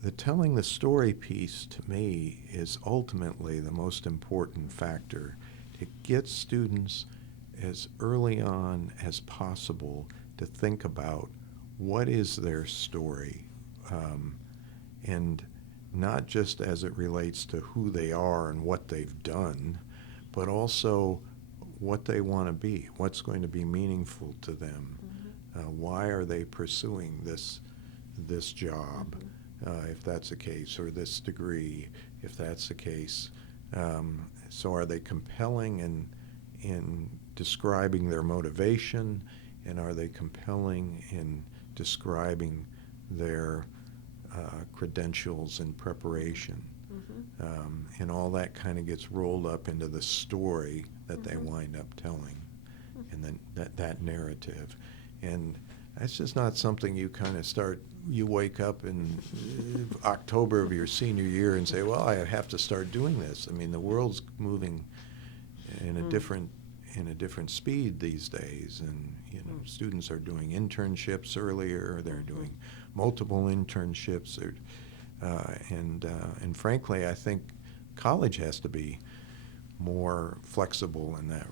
The telling the story piece, to me, is ultimately the most important factor to get students as early on as possible to think about what is their story, and not just as it relates to who they are and what they've done, but also what they want to be, what's going to be meaningful to them. Why are they pursuing this job, if that's the case, or this degree, if that's the case. So are they compelling in describing their motivation, and are they compelling in describing their credentials and preparation? And all that kind of gets rolled up into the story that they wind up telling, and then that narrative. And that's just not something you kind of you wake up in October of your senior year and say, well, I have to start doing this. I mean, the world's moving in a different speed these days, and students are doing internships earlier. They're doing multiple internships. And frankly, I think college has to be more flexible in that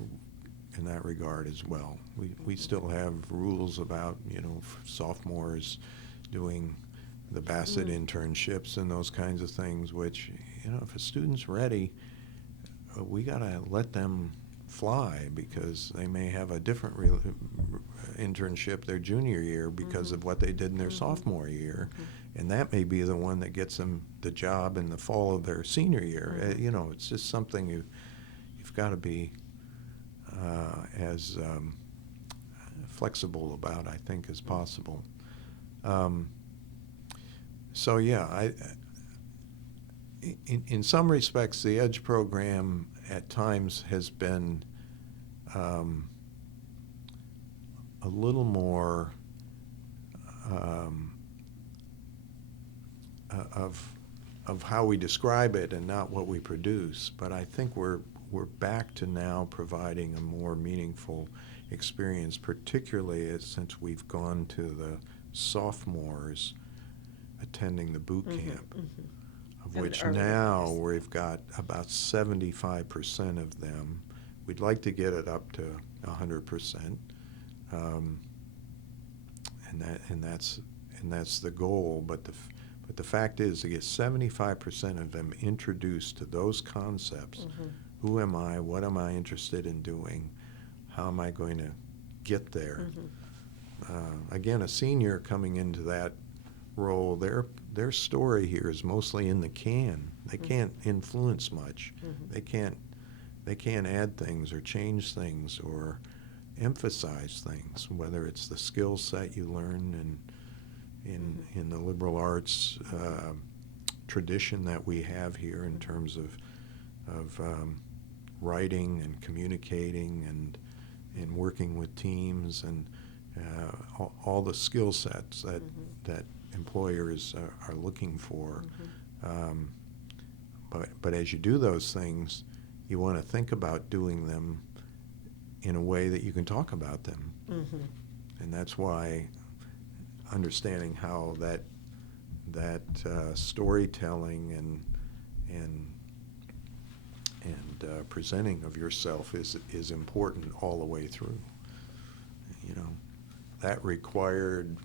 regard as well. We still have rules about sophomores doing the Bassett internships and those kinds of things, which if a student's ready, we got to let them fly, because they may have a different internship their junior year because of what they did in their sophomore year, and that may be the one that gets them the job in the fall of their senior year. It's just something you've got to be as flexible about, I think, as possible. In some respects, the EDGE program at times has been a little more of how we describe it and not what we produce. But I think we're back to now providing a more meaningful experience, particularly since we've gone to the sophomores attending the boot camp, of which now we've got about 75% of them. We'd like to get it up to 100%, and that's the goal. But the fact is, to get 75% of them introduced to those concepts: who am I? What am I interested in doing? How am I going to get there? again, a senior coming into that role, their story here is mostly in the can. They can't influence much. They can't add things or change things or emphasize things, whether it's the skill set you learn in the liberal arts tradition that we have here in terms of writing and communicating and working with teams and all the skill sets that employers are looking for. But as you do those things, you want to think about doing them in a way that you can talk about them. And that's why understanding how that storytelling and presenting of yourself is important all the way through. You know, that required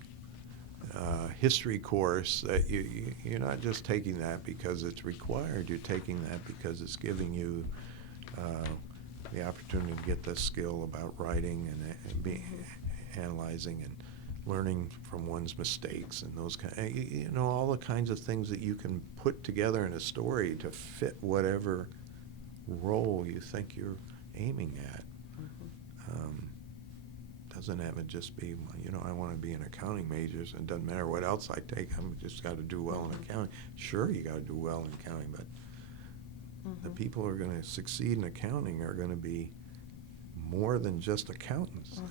history course that you're not just taking that because it's required. You're taking that because it's giving you the opportunity to get the skill about writing and being analyzing and learning from one's mistakes and those kind, all the kinds of things that you can put together in a story to fit whatever role you think you're aiming at. Doesn't have it just be, I want to be an accounting major, so it doesn't matter what else I take, I'm just got to do well in accounting. Sure, you got to do well in accounting, but the people who are going to succeed in accounting are going to be more than just accountants.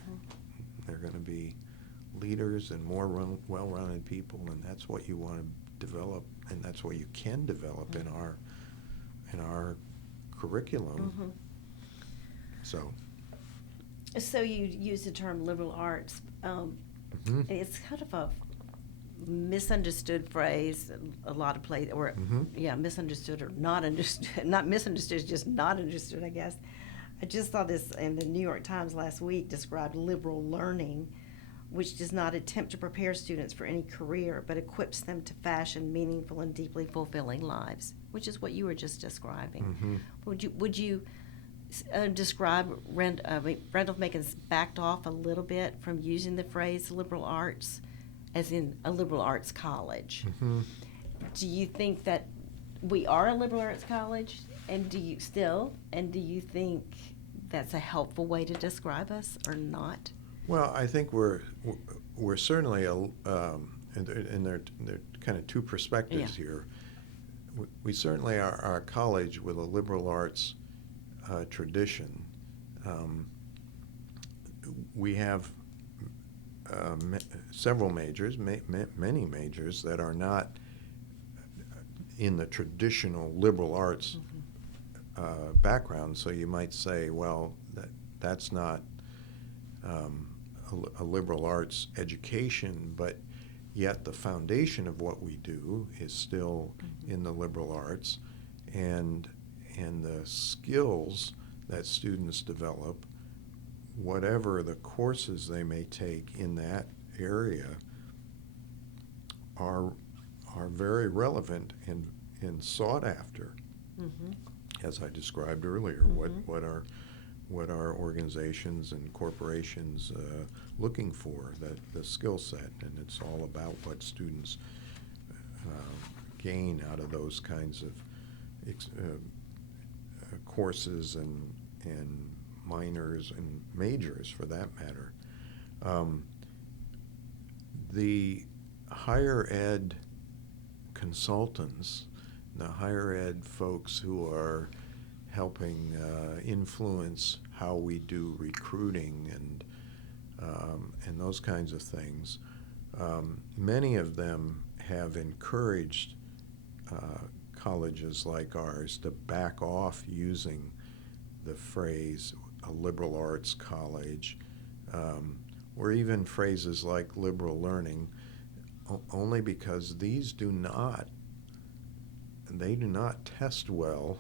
They're going to be leaders and more well-rounded people, and that's what you want to develop, and that's what you can develop in our curriculum. So you use the term liberal arts. It's kind of a misunderstood phrase. A lot of places, or misunderstood or not understood. Not misunderstood, just not understood, I guess. I just saw this in the New York Times last week. Described liberal learning, which does not attempt to prepare students for any career, but equips them to fashion meaningful and deeply fulfilling lives, which is what you were just describing. Would you describe Randolph-Macon's backed off a little bit from using the phrase liberal arts, as in a liberal arts college? Do you think that we are a liberal arts college, and do you think that's a helpful way to describe us or not? Well, I think we're certainly and there are kind of two perspectives here. We certainly are a college with a liberal arts tradition. We have several majors, many majors that are not in the traditional liberal arts background. So you might say, well, that's not a liberal arts education, but yet the foundation of what we do is still in the liberal arts, and the skills that students develop, whatever the courses they may take in that area, are very relevant and sought after, as I described earlier. What are organizations and corporations looking for, the skill set, and it's all about what students gain out of those kinds of courses and minors and majors, for that matter. The higher ed consultants, the higher ed folks who are helping influence how we do recruiting and those kinds of things, many of them have encouraged colleges like ours to back off using the phrase a liberal arts college, or even phrases like liberal learning, only because these do not test well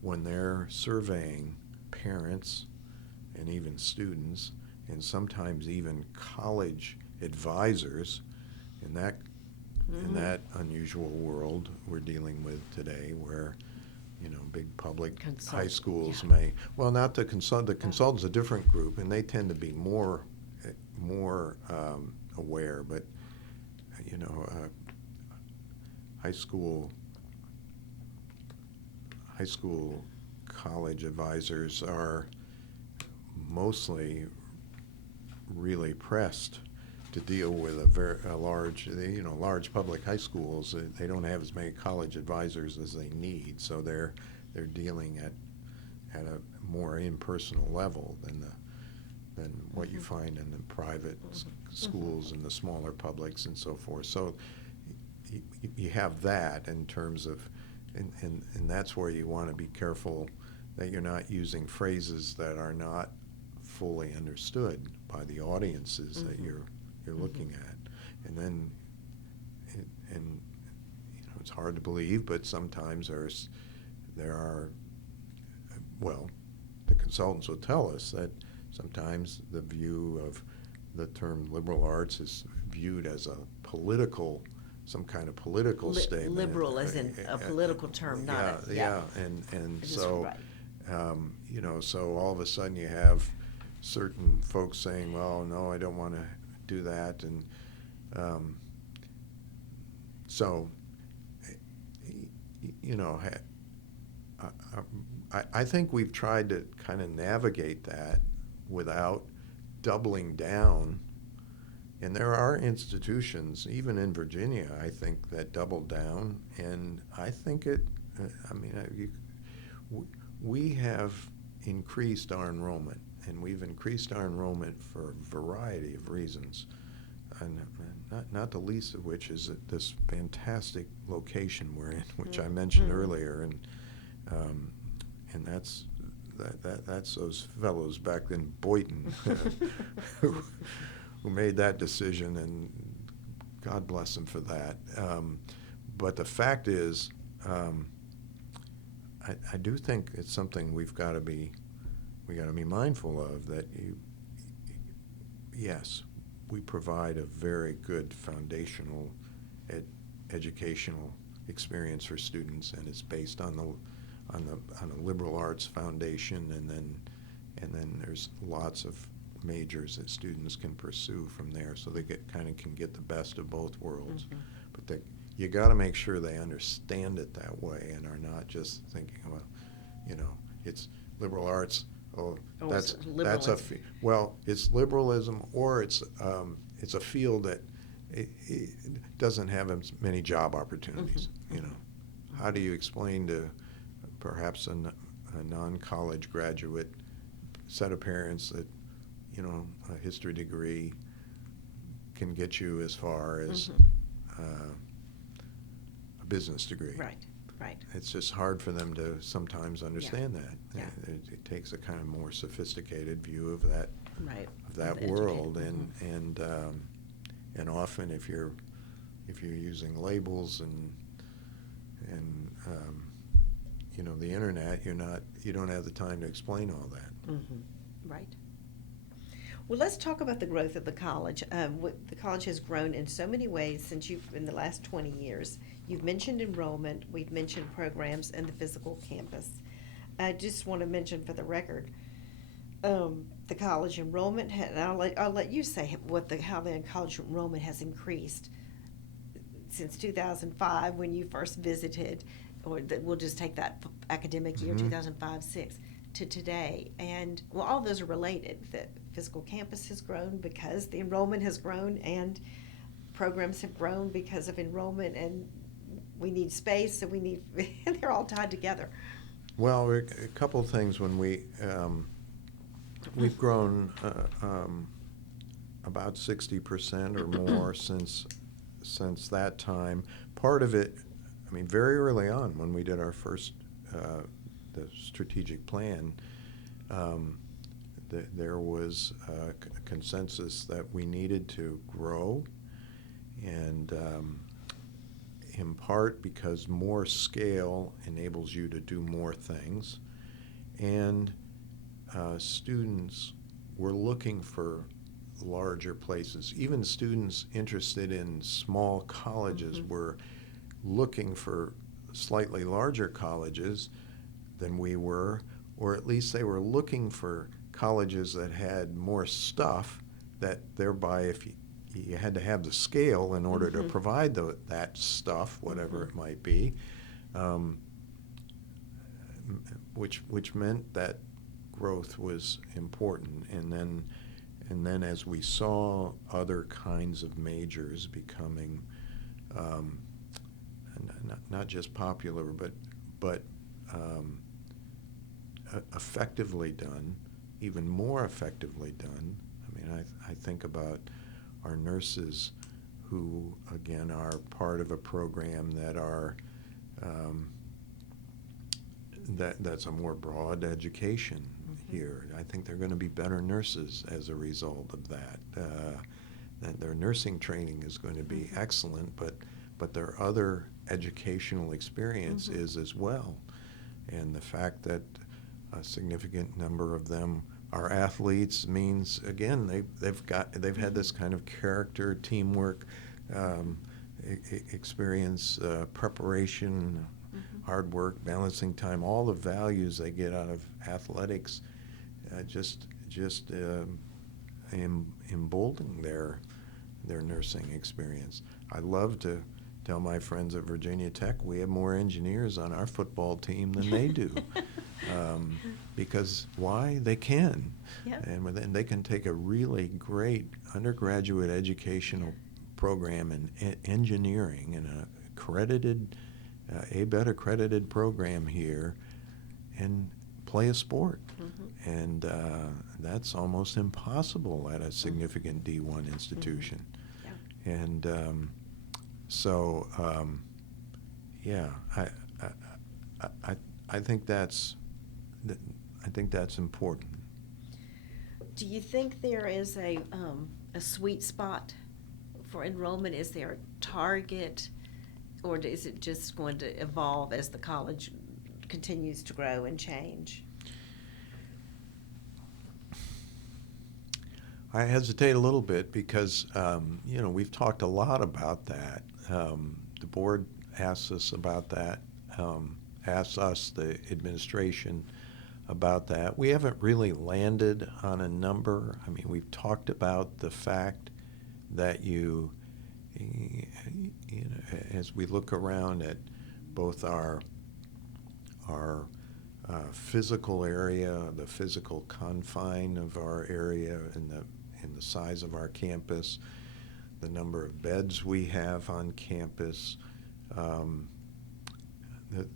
when they're surveying parents and even students, and sometimes even college advisors in that unusual world we're dealing with today, where big public high schools may, well, not the consultant's a different group, and they tend to be more more aware. But you know, high school, college advisors are mostly really pressed to deal with a large, large public high schools. They don't have as many college advisors as they need, so they're dealing at a more impersonal level than what you find in the private schools and the smaller publics and so forth. So you have that in terms of, and that's where you want to be careful that you're not using phrases that are not fully understood by the audiences that you're looking at. And then, and it's hard to believe, but sometimes there are, well, the consultants will tell us that sometimes the view of the term liberal arts is viewed as a political, some kind of political statement. Liberal as in a political term, not and just so, right. So all of a sudden you have certain folks saying, well, no, I don't want to do that, and so, I think we've tried to kind of navigate that without doubling down. And there are institutions, even in Virginia, I think, that double down. And I think we have increased our enrollment, and we've increased our enrollment for a variety of reasons, and not the least of which is this fantastic location we're in, which I mentioned earlier, and that's those fellows back in Boynton who made that decision, and God bless them for that. But the fact is, I do think it's something we got to be mindful of, that yes, we provide a very good foundational educational experience for students, and it's based on a liberal arts foundation, and then there's lots of majors that students can pursue from there, so they can get the best of both worlds. But you got to make sure they understand it that way and are not just thinking, well, it's liberal arts. Oh, that's it's liberalism, or it's a field that it doesn't have as many job opportunities. How do you explain to perhaps a non-college graduate set of parents that a history degree can get you as far as a business degree? Right. It's just hard for them to sometimes understand that. Yeah. It takes a kind of more sophisticated view of that world, and often if you're using labels and the internet, you don't have the time to explain all that. Right. Well, let's talk about the growth of the college. The college has grown in so many ways in the last 20 years. You've mentioned enrollment, we've mentioned programs, and the physical campus. I just want to mention for the record, the college enrollment, and I'll let you say how the college enrollment has increased since 2005 when you first visited, or we'll just take that academic year, 2005-06, to today. And all those are related. The physical campus has grown because the enrollment has grown, and programs have grown because of enrollment, and we need space, so they're all tied together. Well, a couple of things. When we've grown about 60% or more since that time. Part of it, very early on when we did our first the strategic plan, there was a consensus that we needed to grow, and in part because more scale enables you to do more things, and students were looking for larger places. Even students interested in small colleges were looking for slightly larger colleges than we were, or at least they were looking for colleges that had more stuff that thereby if you had to have the scale in order to provide that stuff, whatever it might be, which meant that growth was important. And then as we saw other kinds of majors becoming not just popular, but effectively done, even more effectively done. I mean, I think about our nurses who, again, are part of a program that are that's a more broad education here. I think they're going to be better nurses as a result of that. That their nursing training is going to be excellent, but their other educational experience is as well. And the fact that a significant number of them are athletes means, again, they've had this kind of character, teamwork, experience, preparation, hard work, balancing time, all the values they get out of athletics, just embolden their nursing experience. I love to tell my friends at Virginia Tech we have more engineers on our football team than they do. Because why? They can. Yep. And they can take a really great undergraduate educational program in engineering in a accredited, ABET accredited program here and play a sport. And that's almost impossible at a significant D1 institution. Yeah. And so, yeah, I think that's important. Do you think there is a sweet spot for enrollment? Is there a target, or is it just going to evolve as the college continues to grow and change? I hesitate a little bit because, we've talked a lot about that. The board asks us about that, asks us, the administration, about that. We haven't really landed on a number. I mean, we've talked about the fact that as we look around at both our physical area, the physical confine of our area, and the size of our campus, the number of beds we have on campus,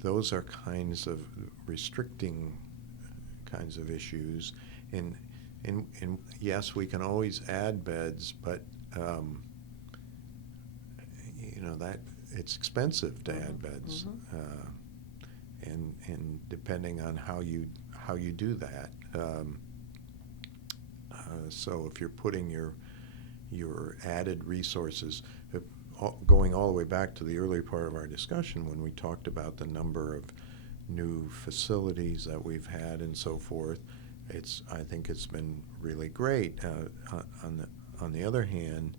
those are kinds of restricting kinds of issues. And yes, we can always add beds, but that it's expensive to add beds, and depending on how you do that. So if you're putting your added resources, going all the way back to the early part of our discussion when we talked about the number of new facilities that we've had and so forth, I think it's been really great. On the other hand,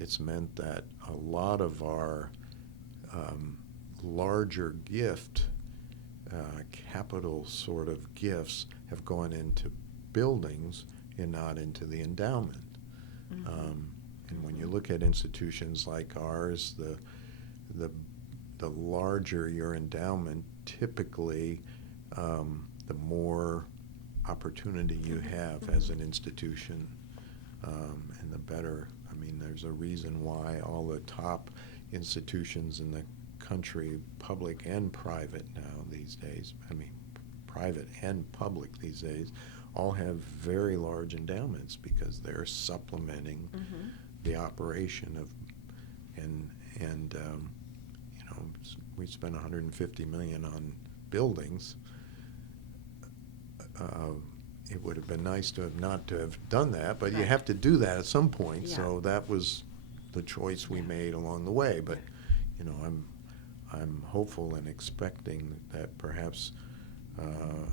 it's meant that a lot of our larger capital sort of gifts have gone into buildings and not into the endowment. And when you look at institutions like ours, the larger your endowment, typically the more opportunity you have as an institution, and the better. I mean, there's a reason why all the top institutions in the country, public and private now these days, I mean, private and public these days, all have very large endowments because they're supplementing the operation of, and we spent $150 million on buildings. It would have been nice to have not to have done that, but you have to do that at some point. Yeah. So that was the choice we made along the way. But I'm hopeful and expecting that perhaps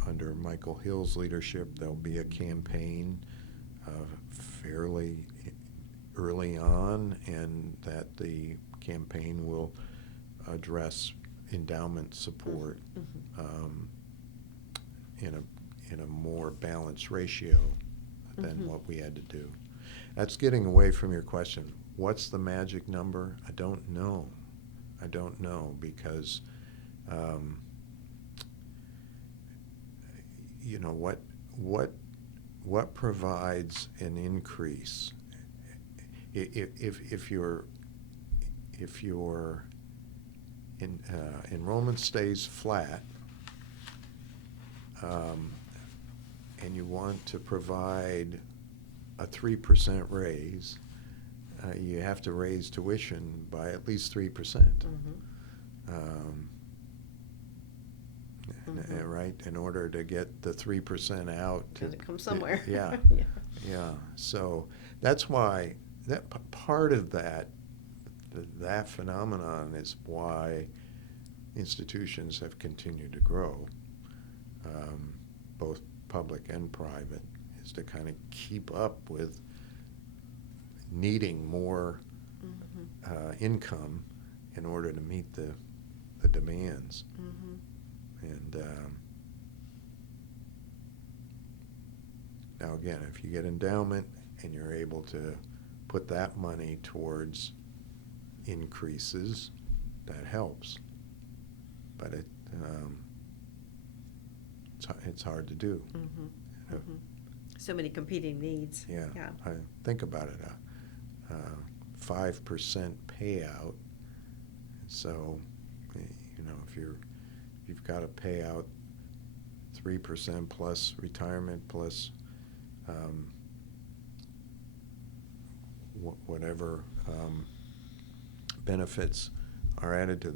under Michael Hill's leadership there'll be a campaign fairly early on, and that the campaign will address endowment support in a more balanced ratio than what we had to do. That's getting away from your question. What's the magic number? I don't know. Because, you know, what provides an increase? If your enrollment stays flat, and you want to provide a 3% raise, you have to raise tuition by at least 3%. Right? In order to get the 3% out. Because it comes somewhere. Yeah. Yeah. So that's why part of that phenomenon is why institutions have continued to grow, both public and private, is to kind of keep up with needing more income in order to meet the demands. And now again, if you get endowment and you're able to put that money towards increases, that helps. But it's hard to do. So many competing needs. Yeah. Think about it. 5% payout. So, you know, if you've got to pay out 3% plus retirement plus whatever benefits are added to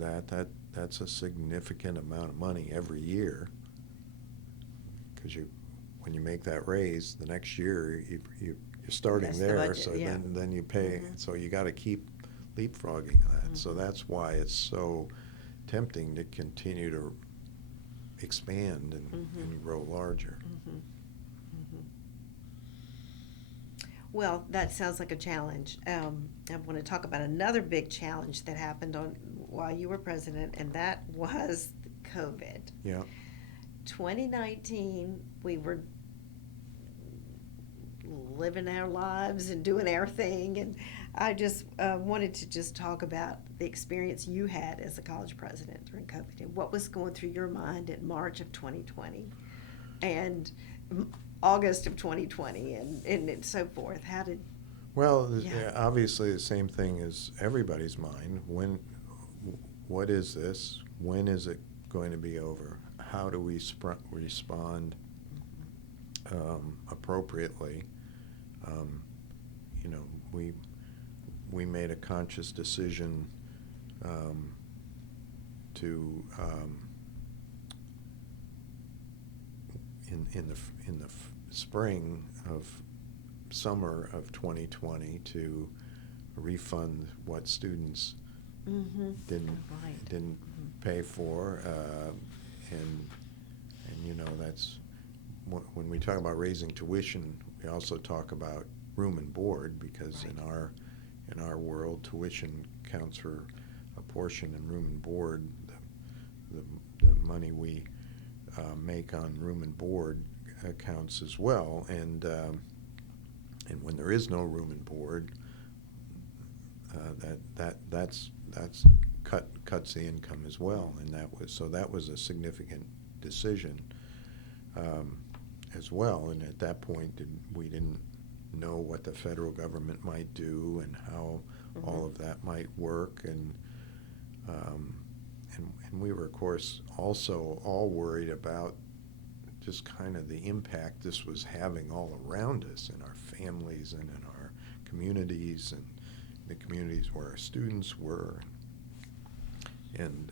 that's a significant amount of money every year. Because when you make that raise, the next year you're starting That's the there, budget, so yeah. then you pay. So you got to keep leapfrogging that. So that's why it's so tempting to continue to expand and grow larger. Well, that sounds like a challenge. I want to talk about another big challenge that happened while you were president, and that was COVID. Yeah. 2019, we were living our lives and doing our thing, and I just wanted to just talk about the experience you had as a college president during COVID and what was going through your mind in March of 2020 and August of 2020 and so forth. How did... Well, obviously the same thing as everybody's mind. What is this? When is it going to be over? How do we respond appropriately? You know, we made a conscious decision to in the spring of summer of 2020 to refund what students didn't pay for, and you know, that's when we talk about raising tuition, we also talk about room and board, because in our world, tuition counts for a portion, and room and board, the money we make on room and board counts as well. And when there is no room and board, that's cuts the income as well. And that was a significant decision as well. And at that point, we didn't know what the federal government might do and how all of that might work, and we were, of course, also all worried about just kind of the impact this was having all around us, in our families and in our communities and the communities where our students were, and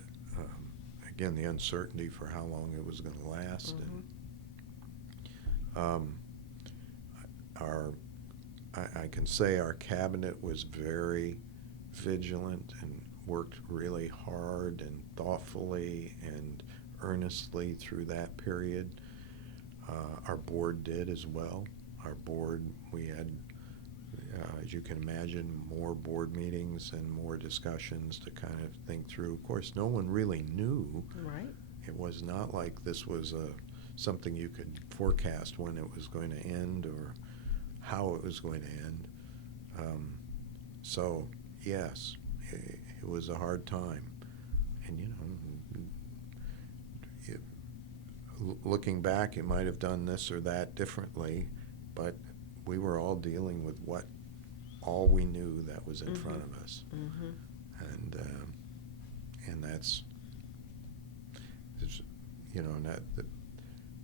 again, the uncertainty for how long it was going to last. And I can say our cabinet was very vigilant and worked really hard and thoughtfully and earnestly through that period. Our board did as well. Our board, we had, as you can imagine, more board meetings and more discussions to kind of think through. Of course, no one really knew. Right. It was not like this was something you could forecast when it was going to end or how it was going to end. So, yes, it was a hard time. And, looking back, you might have done this or that differently, but we were all dealing with all we knew that was in front of us. And that's, the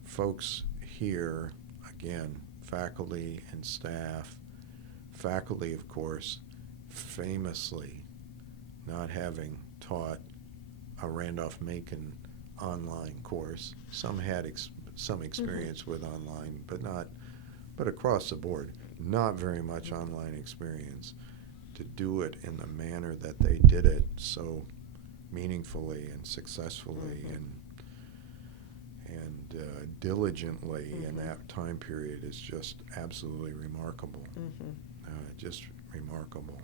folks here, again, faculty and staff, faculty, of course, famously not having taught a Randolph-Macon online course. Some had some experience with online, but across the board, not very much online experience. To do it in the manner that they did it so meaningfully and successfully and diligently in that time period is just absolutely remarkable. Just remarkable.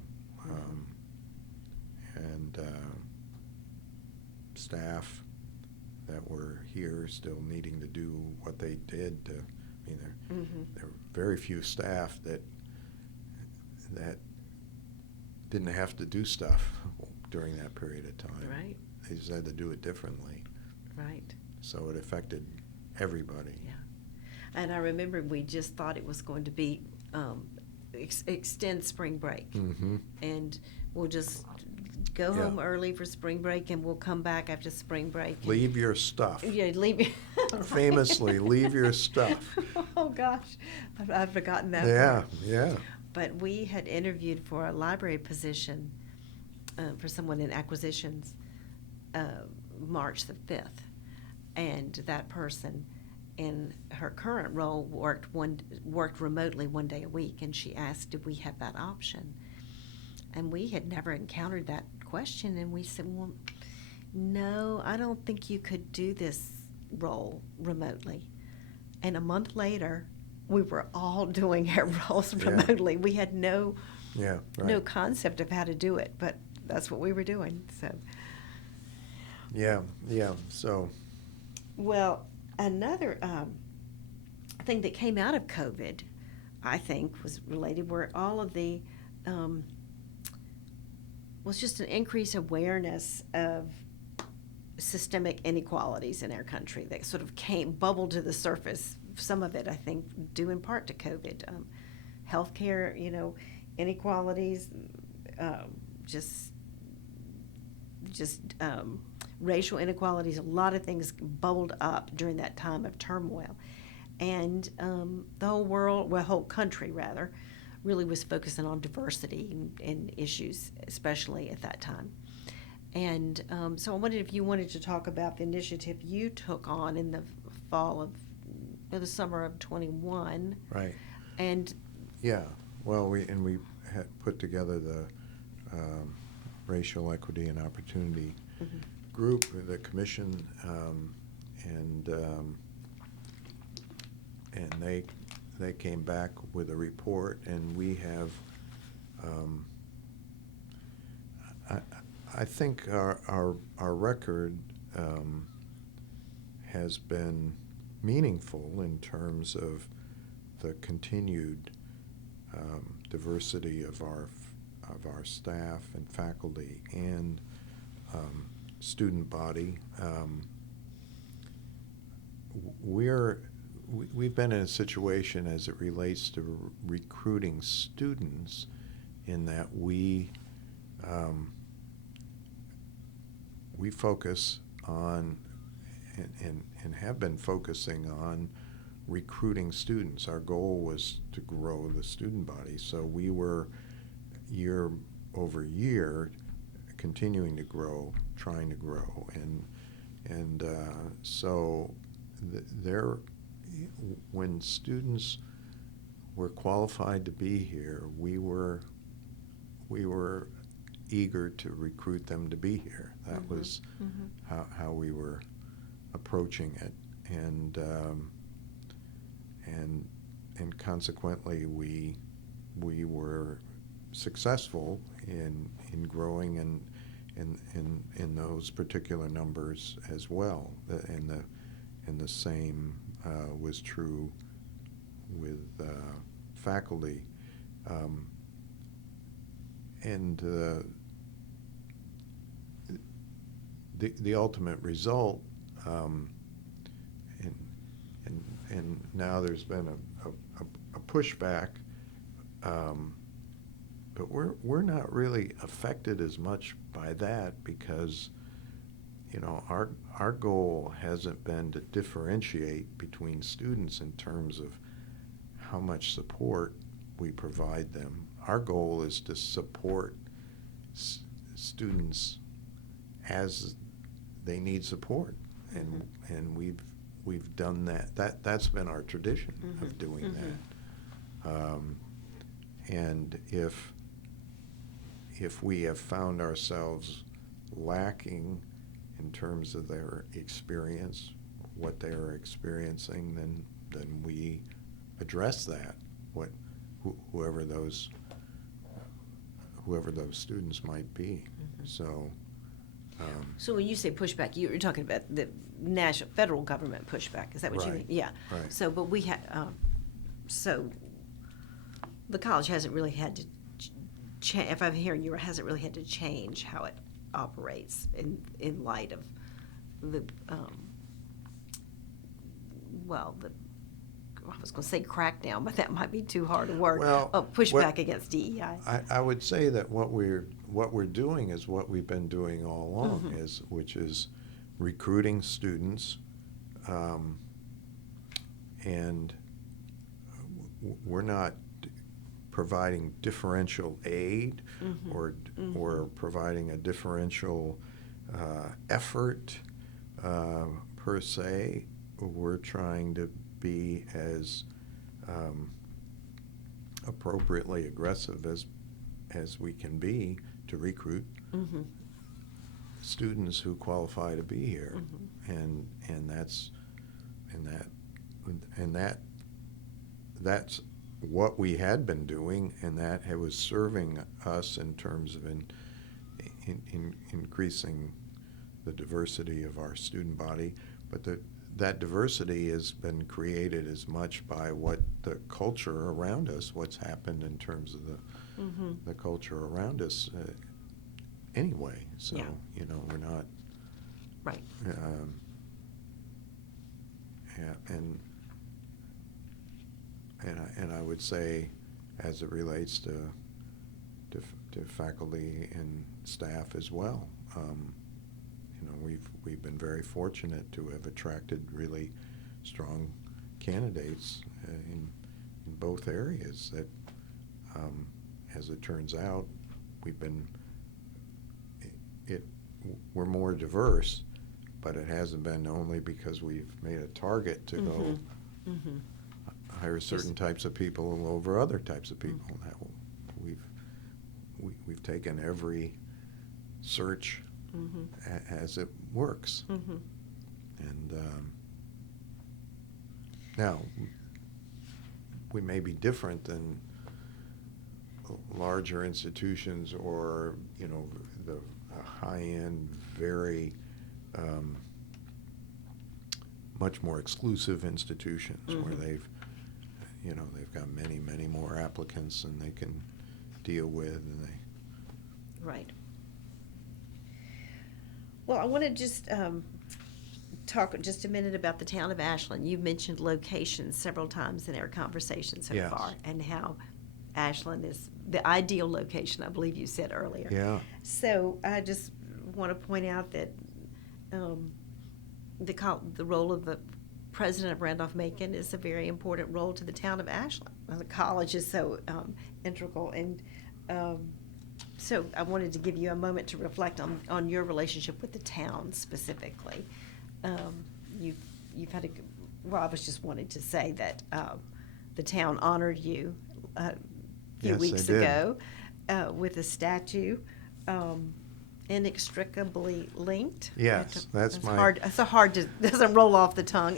And staff that were here still needing to do what they did. There were very few staff that didn't have to do stuff during that period of time. Right. They just had to do it differently. Right. So it affected everybody. Yeah. And I remember we just thought it was going to be extend spring break. And we'll just go home early for spring break, and we'll come back after spring break. Leave your stuff. Yeah, leave. Famously, leave your stuff. Oh gosh, I've forgotten that. Yeah, part. yeah. But we had interviewed for a library position for someone in acquisitions March the 5th, and that person in her current role worked remotely one day a week, and she asked, did we have that option? And we had never encountered that question, and we said, well, no, I don't think you could do this role remotely. And a month later, we were all doing our roles remotely. We had no concept of how to do it, but that's what we were doing. So So well, another thing that came out of COVID, I think, was related were all of the was just an increased awareness of systemic inequalities in our country that sort of bubbled to the surface. Some of it, I think, due in part to COVID. Healthcare, inequalities, just racial inequalities. A lot of things bubbled up during that time of turmoil, and the whole country rather, really was focusing on diversity and issues, especially at that time. And so I wondered if you wanted to talk about the initiative you took on in the the summer of 21. Right. And well, we had put together the Racial Equity and Opportunity group, the commission, and they came back with a report, and we have. I think our record has been meaningful in terms of the continued diversity of our staff and faculty and student body. We've been in a situation as it relates to recruiting students, in that we focus on and have been focusing on recruiting students. Our goal was to grow the student body, so we were year over year continuing to grow, trying to grow, and so there, when students were qualified to be here, we were eager to recruit them to be here. That was how we were approaching it, and consequently we were successful in growing and in those particular numbers as well. And the same was true with faculty. and the ultimate result, and now there's been a pushback, but we're not really affected as much by that because, our goal hasn't been to differentiate between students in terms of how much support we provide them. Our goal is to support students as they need support, and we've done that. That's been our tradition of doing that. And if we have found ourselves lacking in terms of their experience, what they're experiencing, then we address that. Whoever those students might be. So. So when you say pushback, you're talking about the federal government pushback. Is that what you mean? Yeah. Right. So, but we had, so the college hasn't really had to, if I'm hearing you, hasn't really had to change how it operates in light of the, I was going to say crackdown, but that might be too hard a word. Well, pushback against DEI. I would say that what we're doing is what we've been doing all along, which is recruiting students, and we're not providing differential aid or providing a differential effort per se. We're trying to be as appropriately aggressive as we can be to recruit students who qualify to be here, and that's what we had been doing, and that was serving us in terms of increasing the diversity of our student body, but that diversity has been created as much by what the culture around us, what's happened in terms of the culture around us anyway. So, we're not... Right. And I would say, as it relates to faculty and staff as well, we've been very fortunate to have attracted really strong candidates in both areas. That, as it turns out, we're more diverse, but it hasn't been only because we've made a target to go hire certain types of people over other types of people. That we've taken every search as it works. And now we may be different than larger institutions or the high-end, very much more exclusive institutions where they've got many more applicants than they can deal with, and they. Right. Well, I want to just talk just a minute about the town of Ashland. You mentioned locations several times in our conversation so far, and how Ashland is the ideal location, I believe you said earlier. Yeah. So I just want to point out that the role of the president of Randolph-Macon is a very important role to the town of Ashland. The college is so integral, and so I wanted to give you a moment to reflect on your relationship with the town specifically. You've had I was just wanted to say that the town honored you a few weeks ago with a statue. Inextricably linked. Yes, that's hard. It's doesn't roll off the tongue.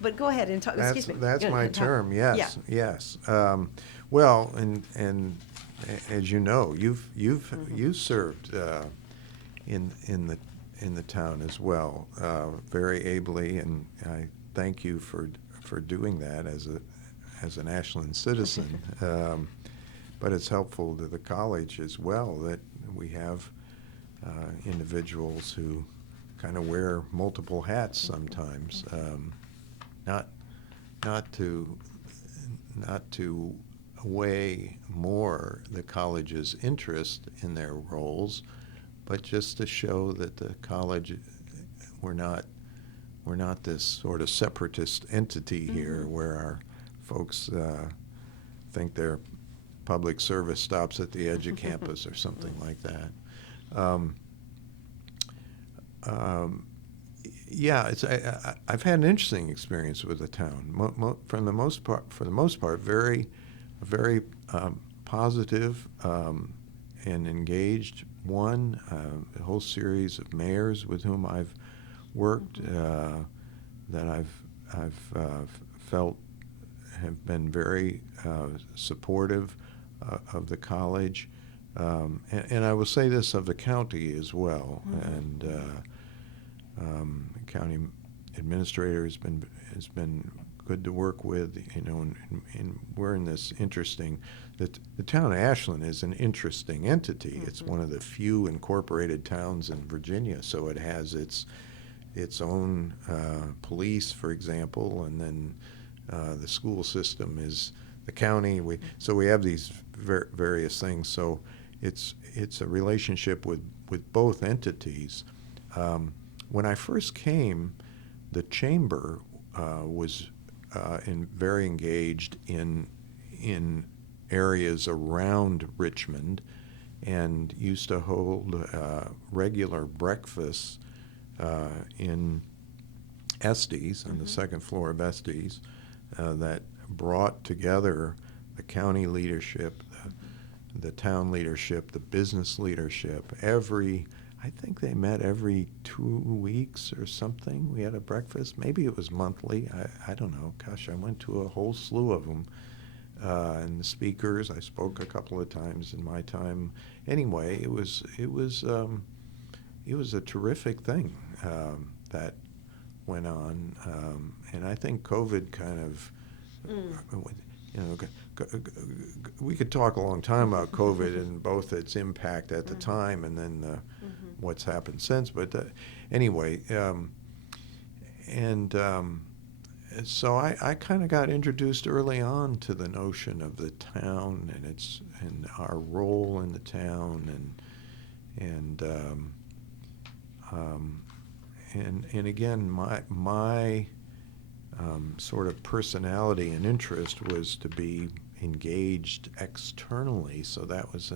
But go ahead and talk. Excuse me. That's my term. Yes, yes. Well, and as you know, you've served in the town as well, very ably, and I thank you for doing that as an Ashland citizen. but it's helpful to the college as well that we have individuals who kind of wear multiple hats sometimes, not to weigh more the college's interest in their roles, but just to show that the college, we're not this sort of separatist entity here where our folks think their public service stops at the edge of campus or something like that. Yeah, I've had an interesting experience with the town. For the most part, very positive and engaged. A whole series of mayors with whom I've worked that I've felt have been very supportive of the college, and I will say this of the county as well. And the county administrator has been good to work with, and we're in this interesting. The town of Ashland is an interesting entity. It's one of the few incorporated towns in Virginia, so it has its own police, for example, and then the school system is the county. So we have these various things. So it's a relationship with both entities. When I first came, the chamber was very engaged in areas around Richmond, and used to hold regular breakfasts in Estes, on the second floor of Estes, that brought together the county leadership, the town leadership, the business leadership. I think they met every 2 weeks or something. We had a breakfast. Maybe it was monthly. I don't know. Gosh, I went to a whole slew of them. And the speakers, I spoke a couple of times in my time. Anyway, it was a terrific thing that went on, and I think COVID kind of, we could talk a long time about COVID and both its impact at the time and then what's happened since. But anyway, so I kind of got introduced early on to the notion of the town and our role in the town, and again, my sort of personality and interest was to be engaged externally. So that was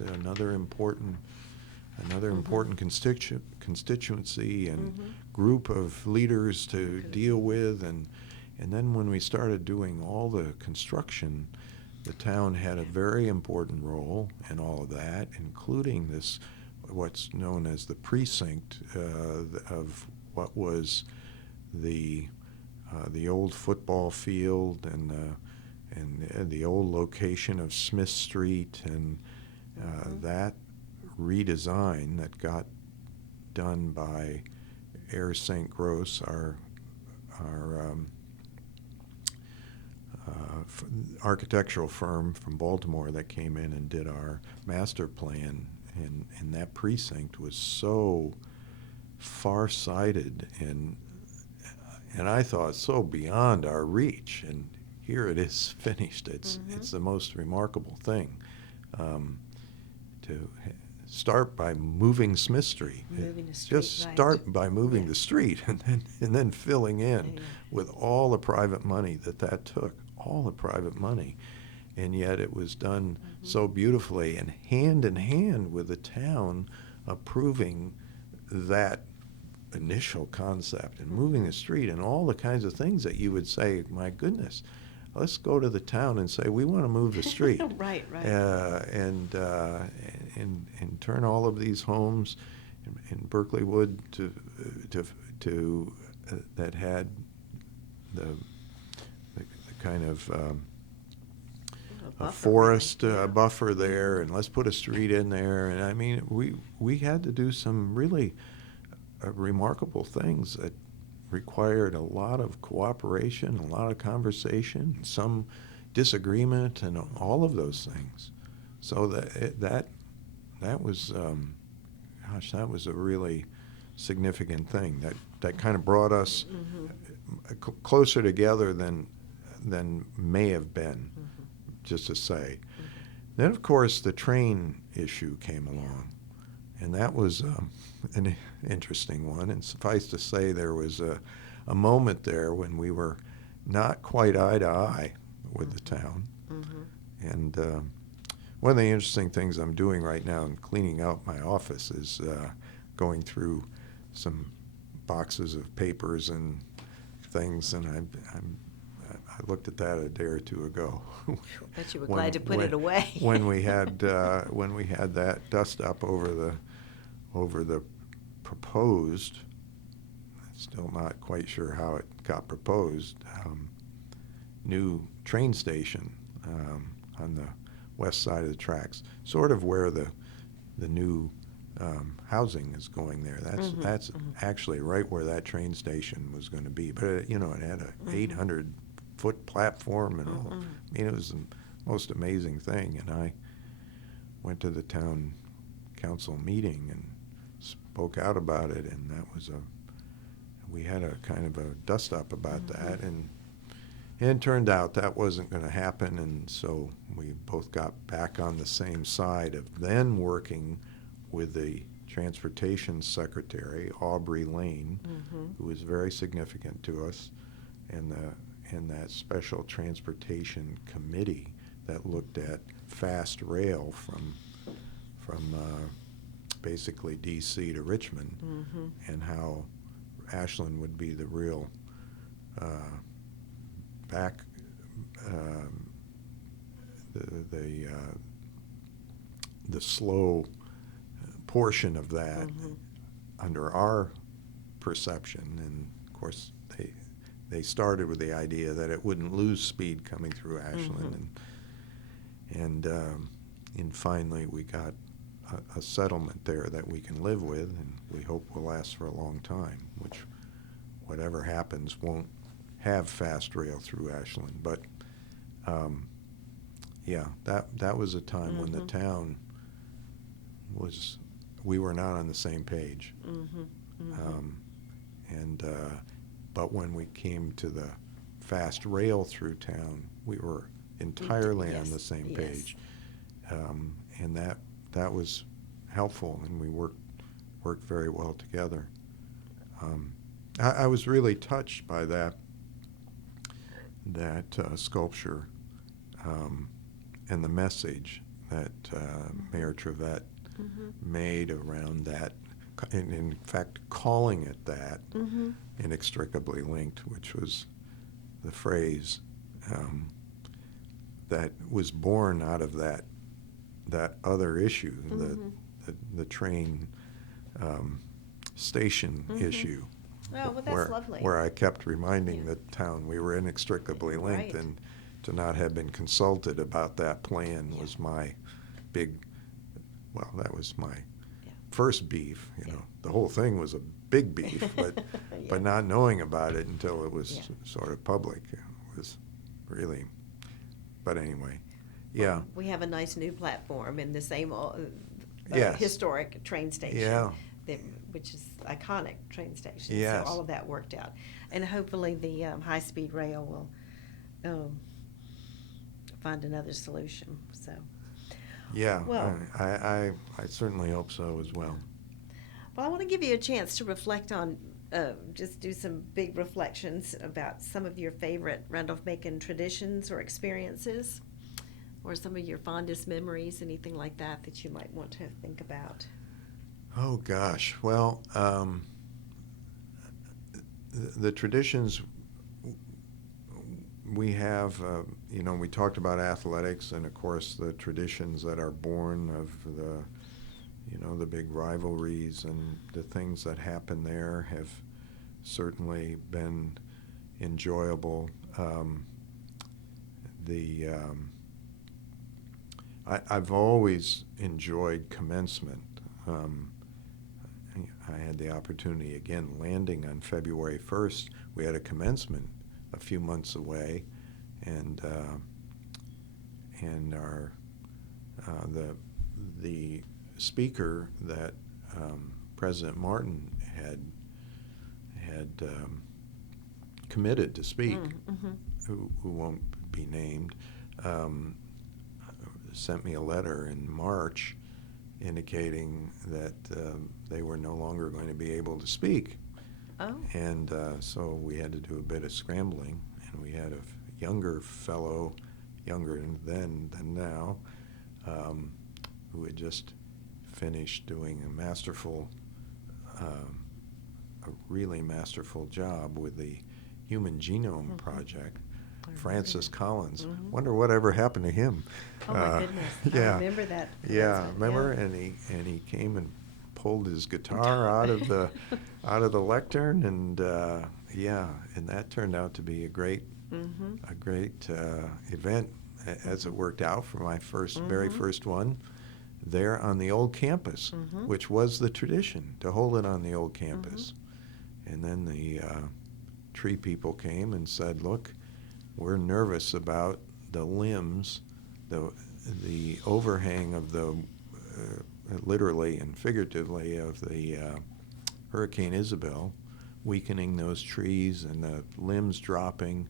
another important constituency and group of leaders to deal with, and then when we started doing all the construction, the town had a very important role in all of that, including what's known as the precinct of what was the old football field and the old location of Smith Street, and that redesign that got done by Ayers St. Gross, our architectural firm from Baltimore that came in and did our master plan, and that precinct was so far-sighted and I thought so beyond our reach, and here it is finished. It's the most remarkable thing to start by moving Smith Street. Just start by moving the street, and then filling in with all the private money that took, all the private money, and yet it was done so beautifully and hand in hand with the town approving that initial concept and moving the street and all the kinds of things that you would say, my goodness, let's go to the town and say we want to move the street, right. And turn all of these homes in Berkeley Wood to that had the kind of a forest buffer there, and let's put a street in there, and I mean we had to do some really remarkable things that required a lot of cooperation, a lot of conversation. Some disagreement and all of those things. So that was, gosh, that was a really significant thing. That kind of brought us closer together than may have been, just to say. Then, of course, the train issue came along, and that was an interesting one. And suffice to say, there was a moment there when we were not quite eye to eye with the town. And one of the interesting things I'm doing right now in cleaning out my office is going through some boxes of papers and things, and I looked at that a day or two ago. Bet you were glad to put it away. when we had that dust up over the proposed, still not quite sure how it got proposed, new train station on the west side of the tracks, sort of where the new housing is going there. That's actually right where that train station was going to be. But it had a 800-foot platform and all. I mean, it was the most amazing thing. And I went to the town council meeting and spoke out about it, and we had a kind of a dust up about that, and it turned out that wasn't going to happen, and so we both got back on the same side of then working with the transportation secretary, Aubrey Lane, who was very significant to us, and that special transportation committee that looked at fast rail from basically D.C. to Richmond, and how Ashland would be the real the slow portion of that under our perception. And of course they started with the idea that it wouldn't lose speed coming through Ashland, and finally we got a settlement there that we can live with, and we hope will last for a long time, which whatever happens won't have fast rail through Ashland. But that was a time when the town we were not on the same page. But when we came to the fast rail through town, we were entirely on the same page. And that was helpful, and we worked very well together. I was really touched by that sculpture and the message that Mayor Trevette made around that, and in fact calling it that, inextricably linked, which was the phrase that was born out of that other issue, the train station issue. Oh, well, that's lovely. Where I kept reminding the town we were inextricably linked, Right. and to not have been consulted about that plan was my big, that was my first beef. The whole thing was a big beef, but not knowing about it until it was sort of public was really. But anyway, yeah. We have a nice new platform in the same Yes. historic train station. Yeah. Which is iconic train station. Yes. So all of that worked out. And hopefully the high-speed rail will find another solution. So. Yeah, Well, I certainly hope so as well. Well, I want to give you a chance to reflect on, just do some big reflections about some of your favorite Randolph-Macon traditions or experiences, or some of your fondest memories, anything like that you might want to think about. Oh gosh, well, the traditions we have, we talked about athletics, and of course the traditions that are born of the big rivalries and the things that happen there have certainly been enjoyable. I've always enjoyed commencement. I had the opportunity, again, landing on February 1st. We had a commencement a few months away, and and our the speaker that President Martin had committed to speak, who won't be named, sent me a letter in March indicating that they were no longer going to be able to speak. Oh. And so we had to do a bit of scrambling, and we had a younger fellow, younger then than now, who had just finished doing a really masterful job with the Human Genome Project. Francis Collins. Wonder whatever happened to him. Oh my goodness! Yeah. I remember that. Yeah, That's remember? And he came and pulled his guitar out of the lectern, and and that turned out to be a great event, as it worked out for my very first one there on the old campus, which was the tradition to hold it on the old campus. And then the tree people came and said, "Look, we're nervous about the limbs, the overhang of the, literally and figuratively, of the Hurricane Isabel, weakening those trees and the limbs dropping,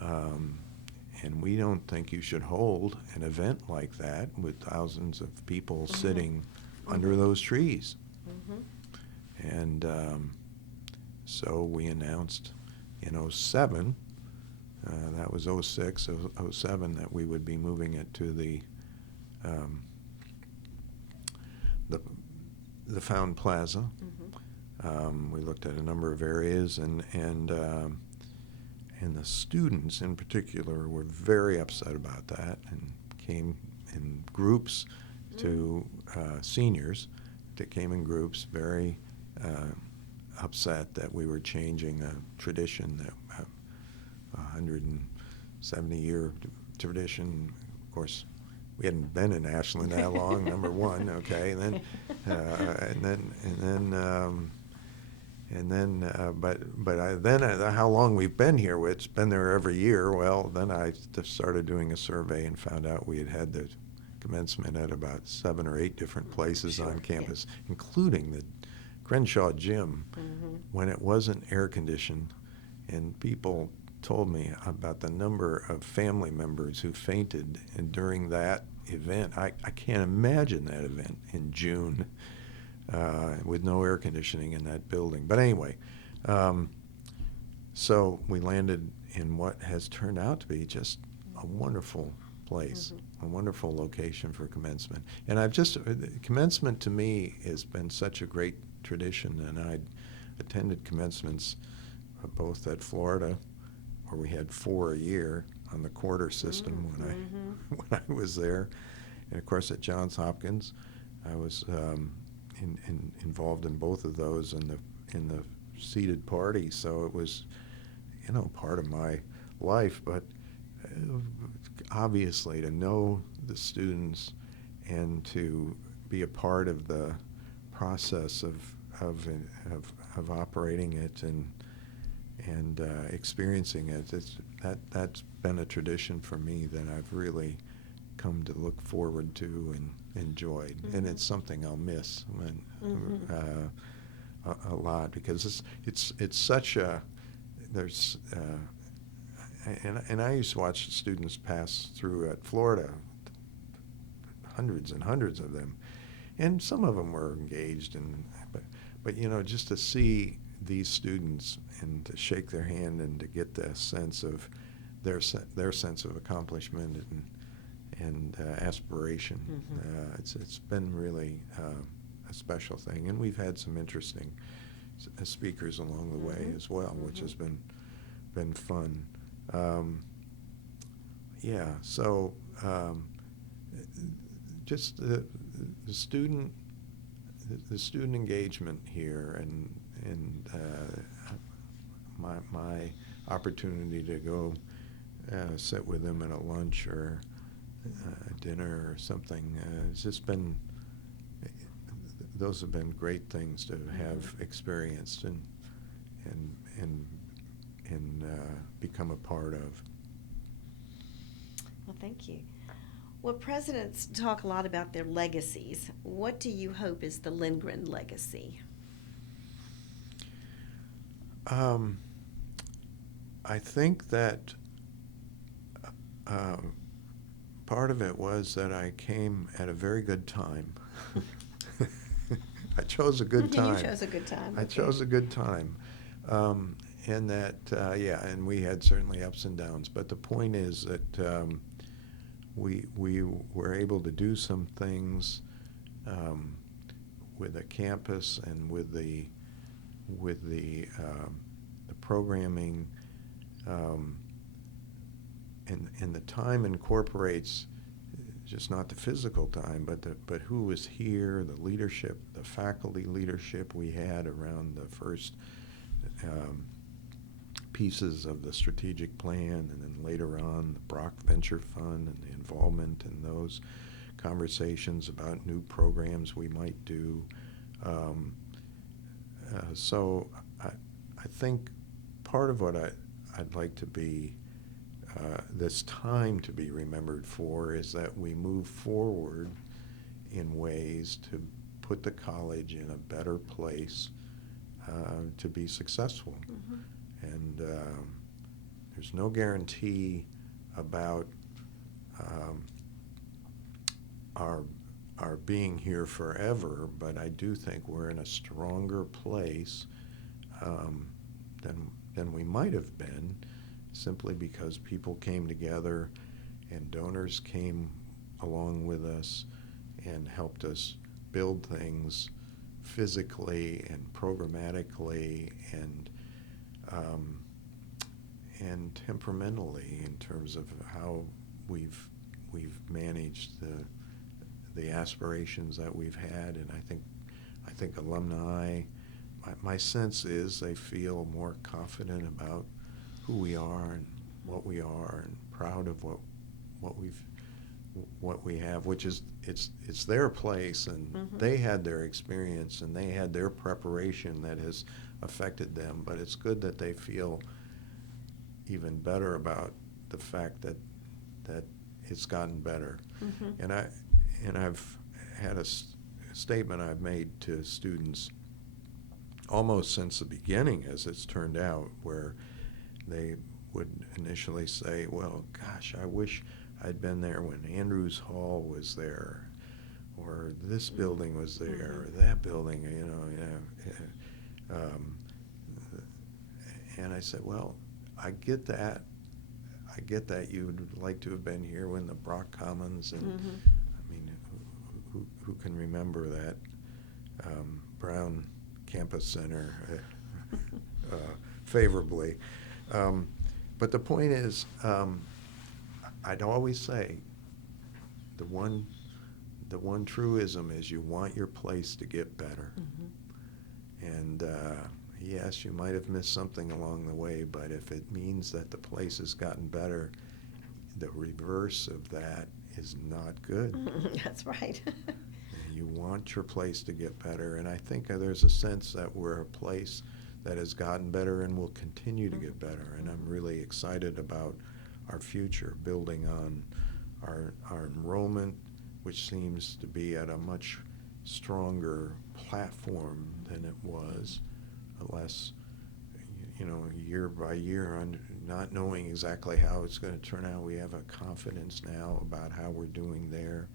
and we don't think you should hold an event like that with thousands of people sitting under those trees." And so we announced in '07, that was '06, '07, that we would be moving it to the Found Plaza. We looked at a number of areas, and the students in particular were very upset about that, and came in groups to seniors that came in groups, very upset that we were changing a tradition, that 170-year tradition. Of course, we hadn't been in Ashland that long. Number one, okay, and then how long we've been here? It's been there every year. Well, then I just started doing a survey and found out we had the commencement at about 7 or 8 different places on campus, including the Crenshaw Gym, when it wasn't air conditioned, and people told me about the number of family members who fainted during that event. I can't imagine that event in June with no air conditioning in that building. But anyway, so we landed in what has turned out to be just a wonderful place, a wonderful location for commencement. And commencement to me has been such a great tradition, and I'd attended commencements both at Florida, where we had 4 a year on the quarter system when I was there, and of course at Johns Hopkins, I was involved in both of those in the seated party. So it was, part of my life. But obviously, to know the students and to be a part of the process of operating it and experiencing it, that's been a tradition for me that I've really come to look forward to and enjoyed, and it's something I'll miss a lot, because it's such a and I used to watch students pass through at Florida, hundreds and hundreds of them, and some of them were engaged, but just to see these students and to shake their hand and to get the sense of their sense of accomplishment and aspiration, it's been really a special thing. And we've had some interesting speakers along the way as well, which has been fun. So just the student engagement here, and my opportunity to go sit with them at a lunch or a dinner or something, it's just been, those have been great things to have experienced and become a part of. Well, thank you. Well, presidents talk a lot about their legacies. What do you hope is the Lindgren legacy? I think that part of it was that I came at a very good time. I chose a good time. You chose a good time. I Okay. chose a good time. And that, and we had certainly ups and downs. But the point is that we were able to do some things with the campus and with the programming, and the time incorporates just not the physical time, but who was here, the leadership, the faculty leadership we had around the first pieces of the strategic plan, and then later on the Brock Venture Fund and the involvement in those conversations about new programs we might do. So I think part of what I'd like to be, this time to be remembered for, is that we move forward in ways to put the college in a better place to be successful. Mm-hmm. And there's no guarantee about our being here forever, but I do think we're in a stronger place than we might have been, simply because people came together and donors came along with us and helped us build things physically and programmatically and temperamentally in terms of how we've managed the aspirations that we've had. And I think alumni, my sense is they feel more confident about who we are and what we are, and proud of what we have, which is it's their place, and Mm-hmm. they had their experience and they had their preparation that has affected them. But it's good that they feel even better about the fact that it's gotten better. Mm-hmm. And I've had a statement I've made to students almost since the beginning, as it's turned out, where they would initially say, well, gosh, I wish I'd been there when Andrews Hall was there, or this building was there, or that building, and I said, well, I get that. I get that you would like to have been here when the Brock Commons, and Mm-hmm. I mean, who can remember that Brown Campus Center favorably? But the point is, I'd always say the one truism is you want your place to get better. Mm-hmm. And yes, you might have missed something along the way, but if it means that the place has gotten better, the reverse of that is not good. That's right. You want your place to get better, and I think there's a sense that we're a place that has gotten better and will continue to get better, and I'm really excited about our future, building on our enrollment, which seems to be at a much stronger platform than it was, less, year by year, not knowing exactly how it's going to turn out. We have a confidence now about how we're doing there.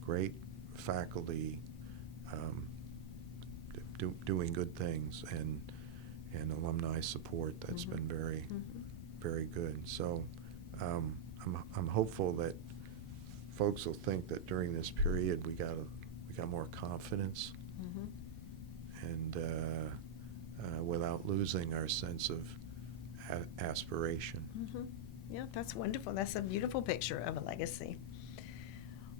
Great faculty doing good things, and alumni support that's Mm-hmm. been very, Mm-hmm. very good. So I'm hopeful that folks will think that during this period we got more confidence, Mm-hmm. and without losing our sense of aspiration. Mm-hmm. Yeah, that's wonderful. That's a beautiful picture of a legacy.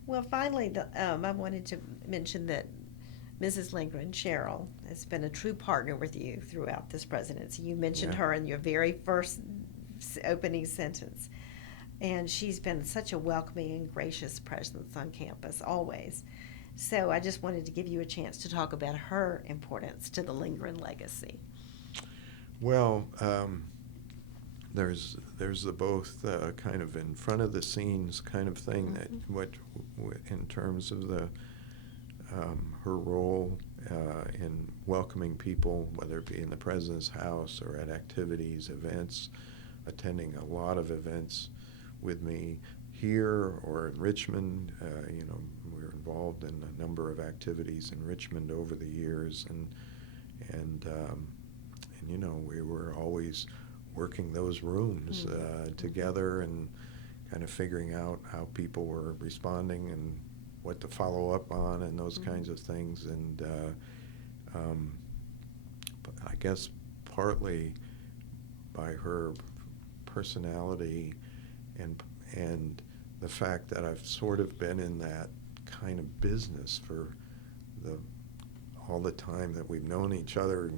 Well, finally, I wanted to mention that Mrs. Lindgren, Cheryl, has been a true partner with you throughout this presidency. You mentioned Yeah. her in your very first opening sentence. And she's been such a welcoming and gracious presence on campus, always. So I just wanted to give you a chance to talk about her importance to the Lindgren legacy. Well, there's the both kind of in front of the scenes kind of thing that what in terms of the her role in welcoming people, whether it be in the president's house or at activities, events, attending a lot of events with me here or in Richmond. We're involved in a number of activities in Richmond over the years, and we were always working those rooms together and kind of figuring out how people were responding and what to follow up on and those kinds of things. And I guess partly by her personality and the fact that I've sort of been in that kind of business for all the time that we've known each other,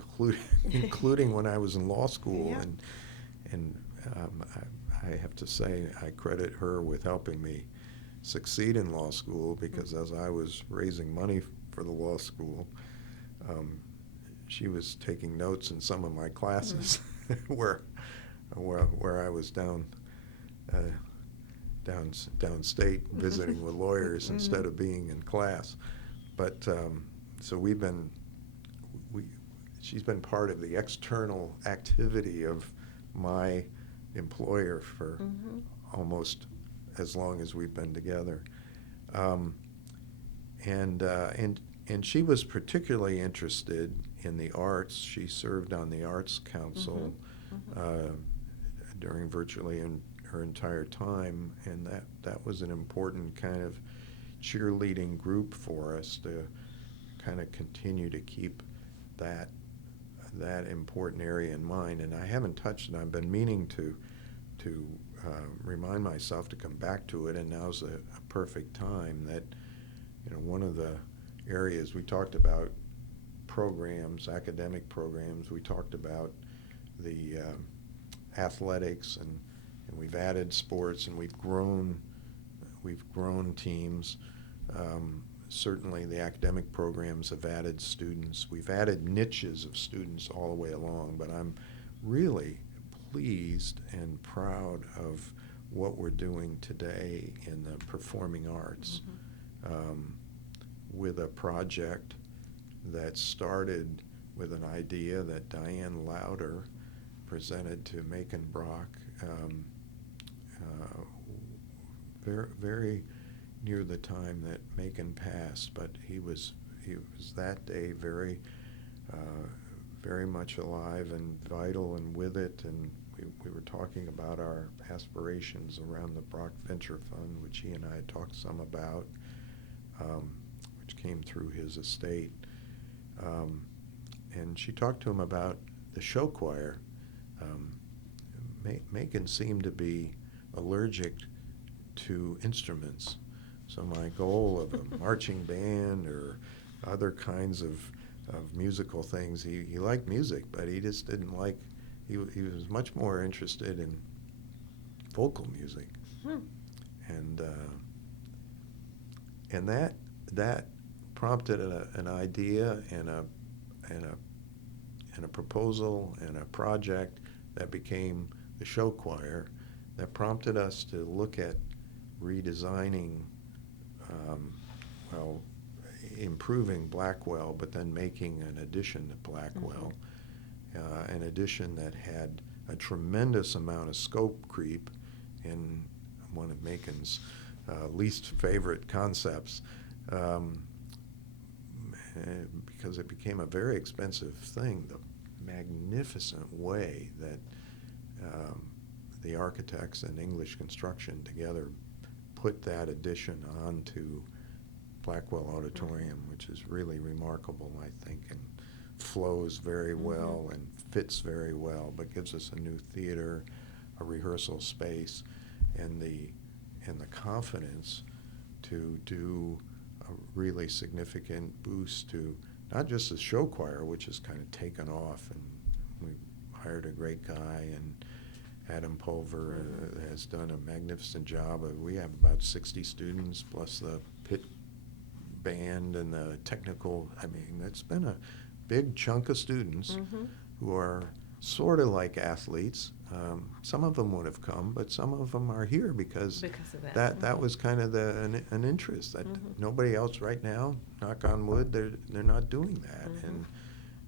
including when I was in law school. Yeah. And I have to say I credit her with helping me succeed in law school, because as I was raising money for the law school, she was taking notes in some of my classes where I was downstate visiting with lawyers instead of being in class. But so she's been part of the external activity of my employer for almost as long as we've been together. And she was particularly interested in the arts. She served on the Arts Council during virtually her entire time, and that was an important kind of cheerleading group for us to kind of continue to keep that important area in mind. And I haven't touched it. I've been meaning to remind myself to come back to it, and now's a perfect time. That one of the areas we talked about programs, academic programs. We talked about the athletics, and we've added sports, and we've grown teams. Certainly the academic programs have added students. We've added niches of students all the way along, but I'm really pleased and proud of what we're doing today in the performing arts, with a project that started with an idea that Diane Lauder presented to Macon Brock very near the time that Macon passed, but he was that day very much alive and vital and with it. And we were talking about our aspirations around the Brock Venture Fund, which he and I had talked some about, which came through his estate. And she talked to him about the show choir. Macon seemed to be allergic to instruments. So my goal of a marching band or other kinds of musical things, he liked music, but he just didn't like, he was much more interested in vocal music. And that prompted an idea and a proposal and a project that became the show choir, that prompted us to look at redesigning, improving Blackwell, but then making an addition to Blackwell, an addition that had a tremendous amount of scope creep in one of Macon's least favorite concepts, because it became a very expensive thing. The magnificent way that the architects and English Construction together put that addition onto Blackwell Auditorium, which is really remarkable, I think, and flows very well and fits very well, but gives us a new theater, a rehearsal space, and the confidence to do a really significant boost to not just the show choir, which has kind of taken off, and we hired a great guy, and Adam Pulver has done a magnificent job. We have about 60 students plus the pit band and the technical. I mean, it's been a big chunk of students who are sort of like athletes, Some of them would have come, but some of them are here because of that. that was kind of an interest that nobody else right now, knock on wood, they're not doing that,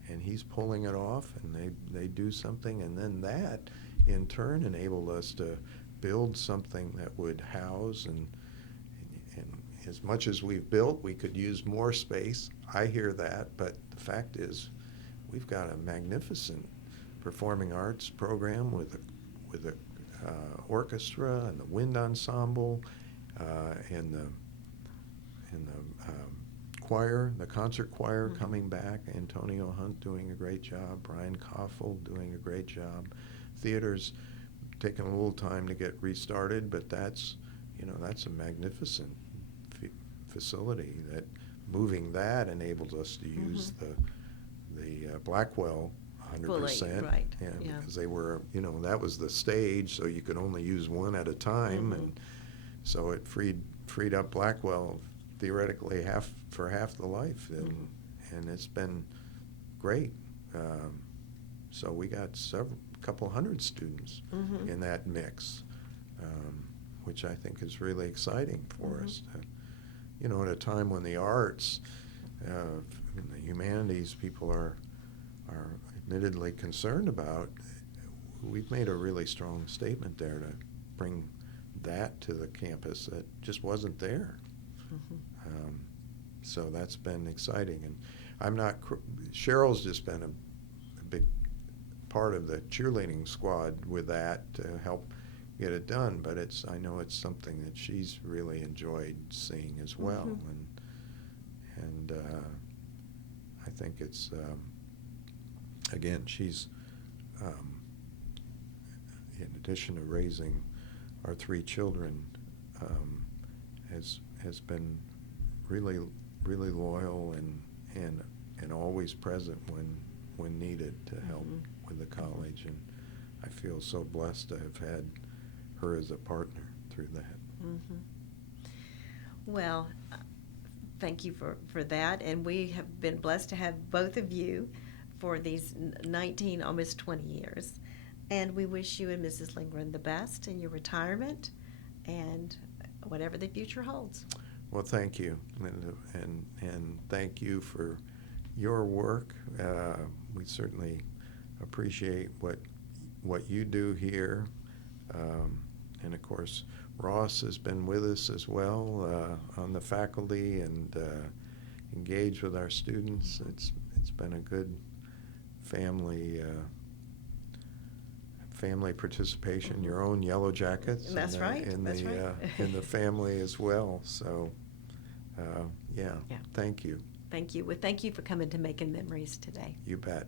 and he's pulling it off, and they do something, and then that in turn enabled us to build something that would house and as much as we've built, we could use more space. I hear that, but the fact is, we've got a magnificent performing arts program with a orchestra and the wind ensemble and the choir, the concert choir coming back. Antonio Hunt doing a great job. Brian Koffel doing a great job. Theater's taken a little time to get restarted, but that's a magnificent facility. That moving that enables us to use the Blackwell 100%. Fully, right. Yeah, because they were, that was the stage, so you could only use one at a time, and so it freed up Blackwell theoretically for half the life, and it's been great. So we got couple hundred students in that mix, which I think is really exciting for us. At a time when the arts, the humanities people are admittedly concerned about, we've made a really strong statement there to bring that to the campus that just wasn't there. So that's been exciting, and Cheryl's just been a big part of the cheerleading squad with that to help get it done, but I know it's something that she's really enjoyed seeing as well, and I think it's again, she's in addition to raising our 3 children, has been really loyal and always present when needed to help with the college, and I feel so blessed to have had her as a partner through that. Well, thank you for that, and we have been blessed to have both of you for these 19, almost 20 years, and we wish you and Mrs. Lindgren the best in your retirement and whatever the future holds. Well, thank you, Lynda, and thank you for your work. We certainly appreciate what you do here, and of course Ross has been with us as well on the faculty and engaged with our students. It's been a good family participation. Your own Yellow Jackets. That's right. In That's right. in the family as well. So yeah. Thank you. Thank you. Well, thank you for coming to Making Memories today. You bet.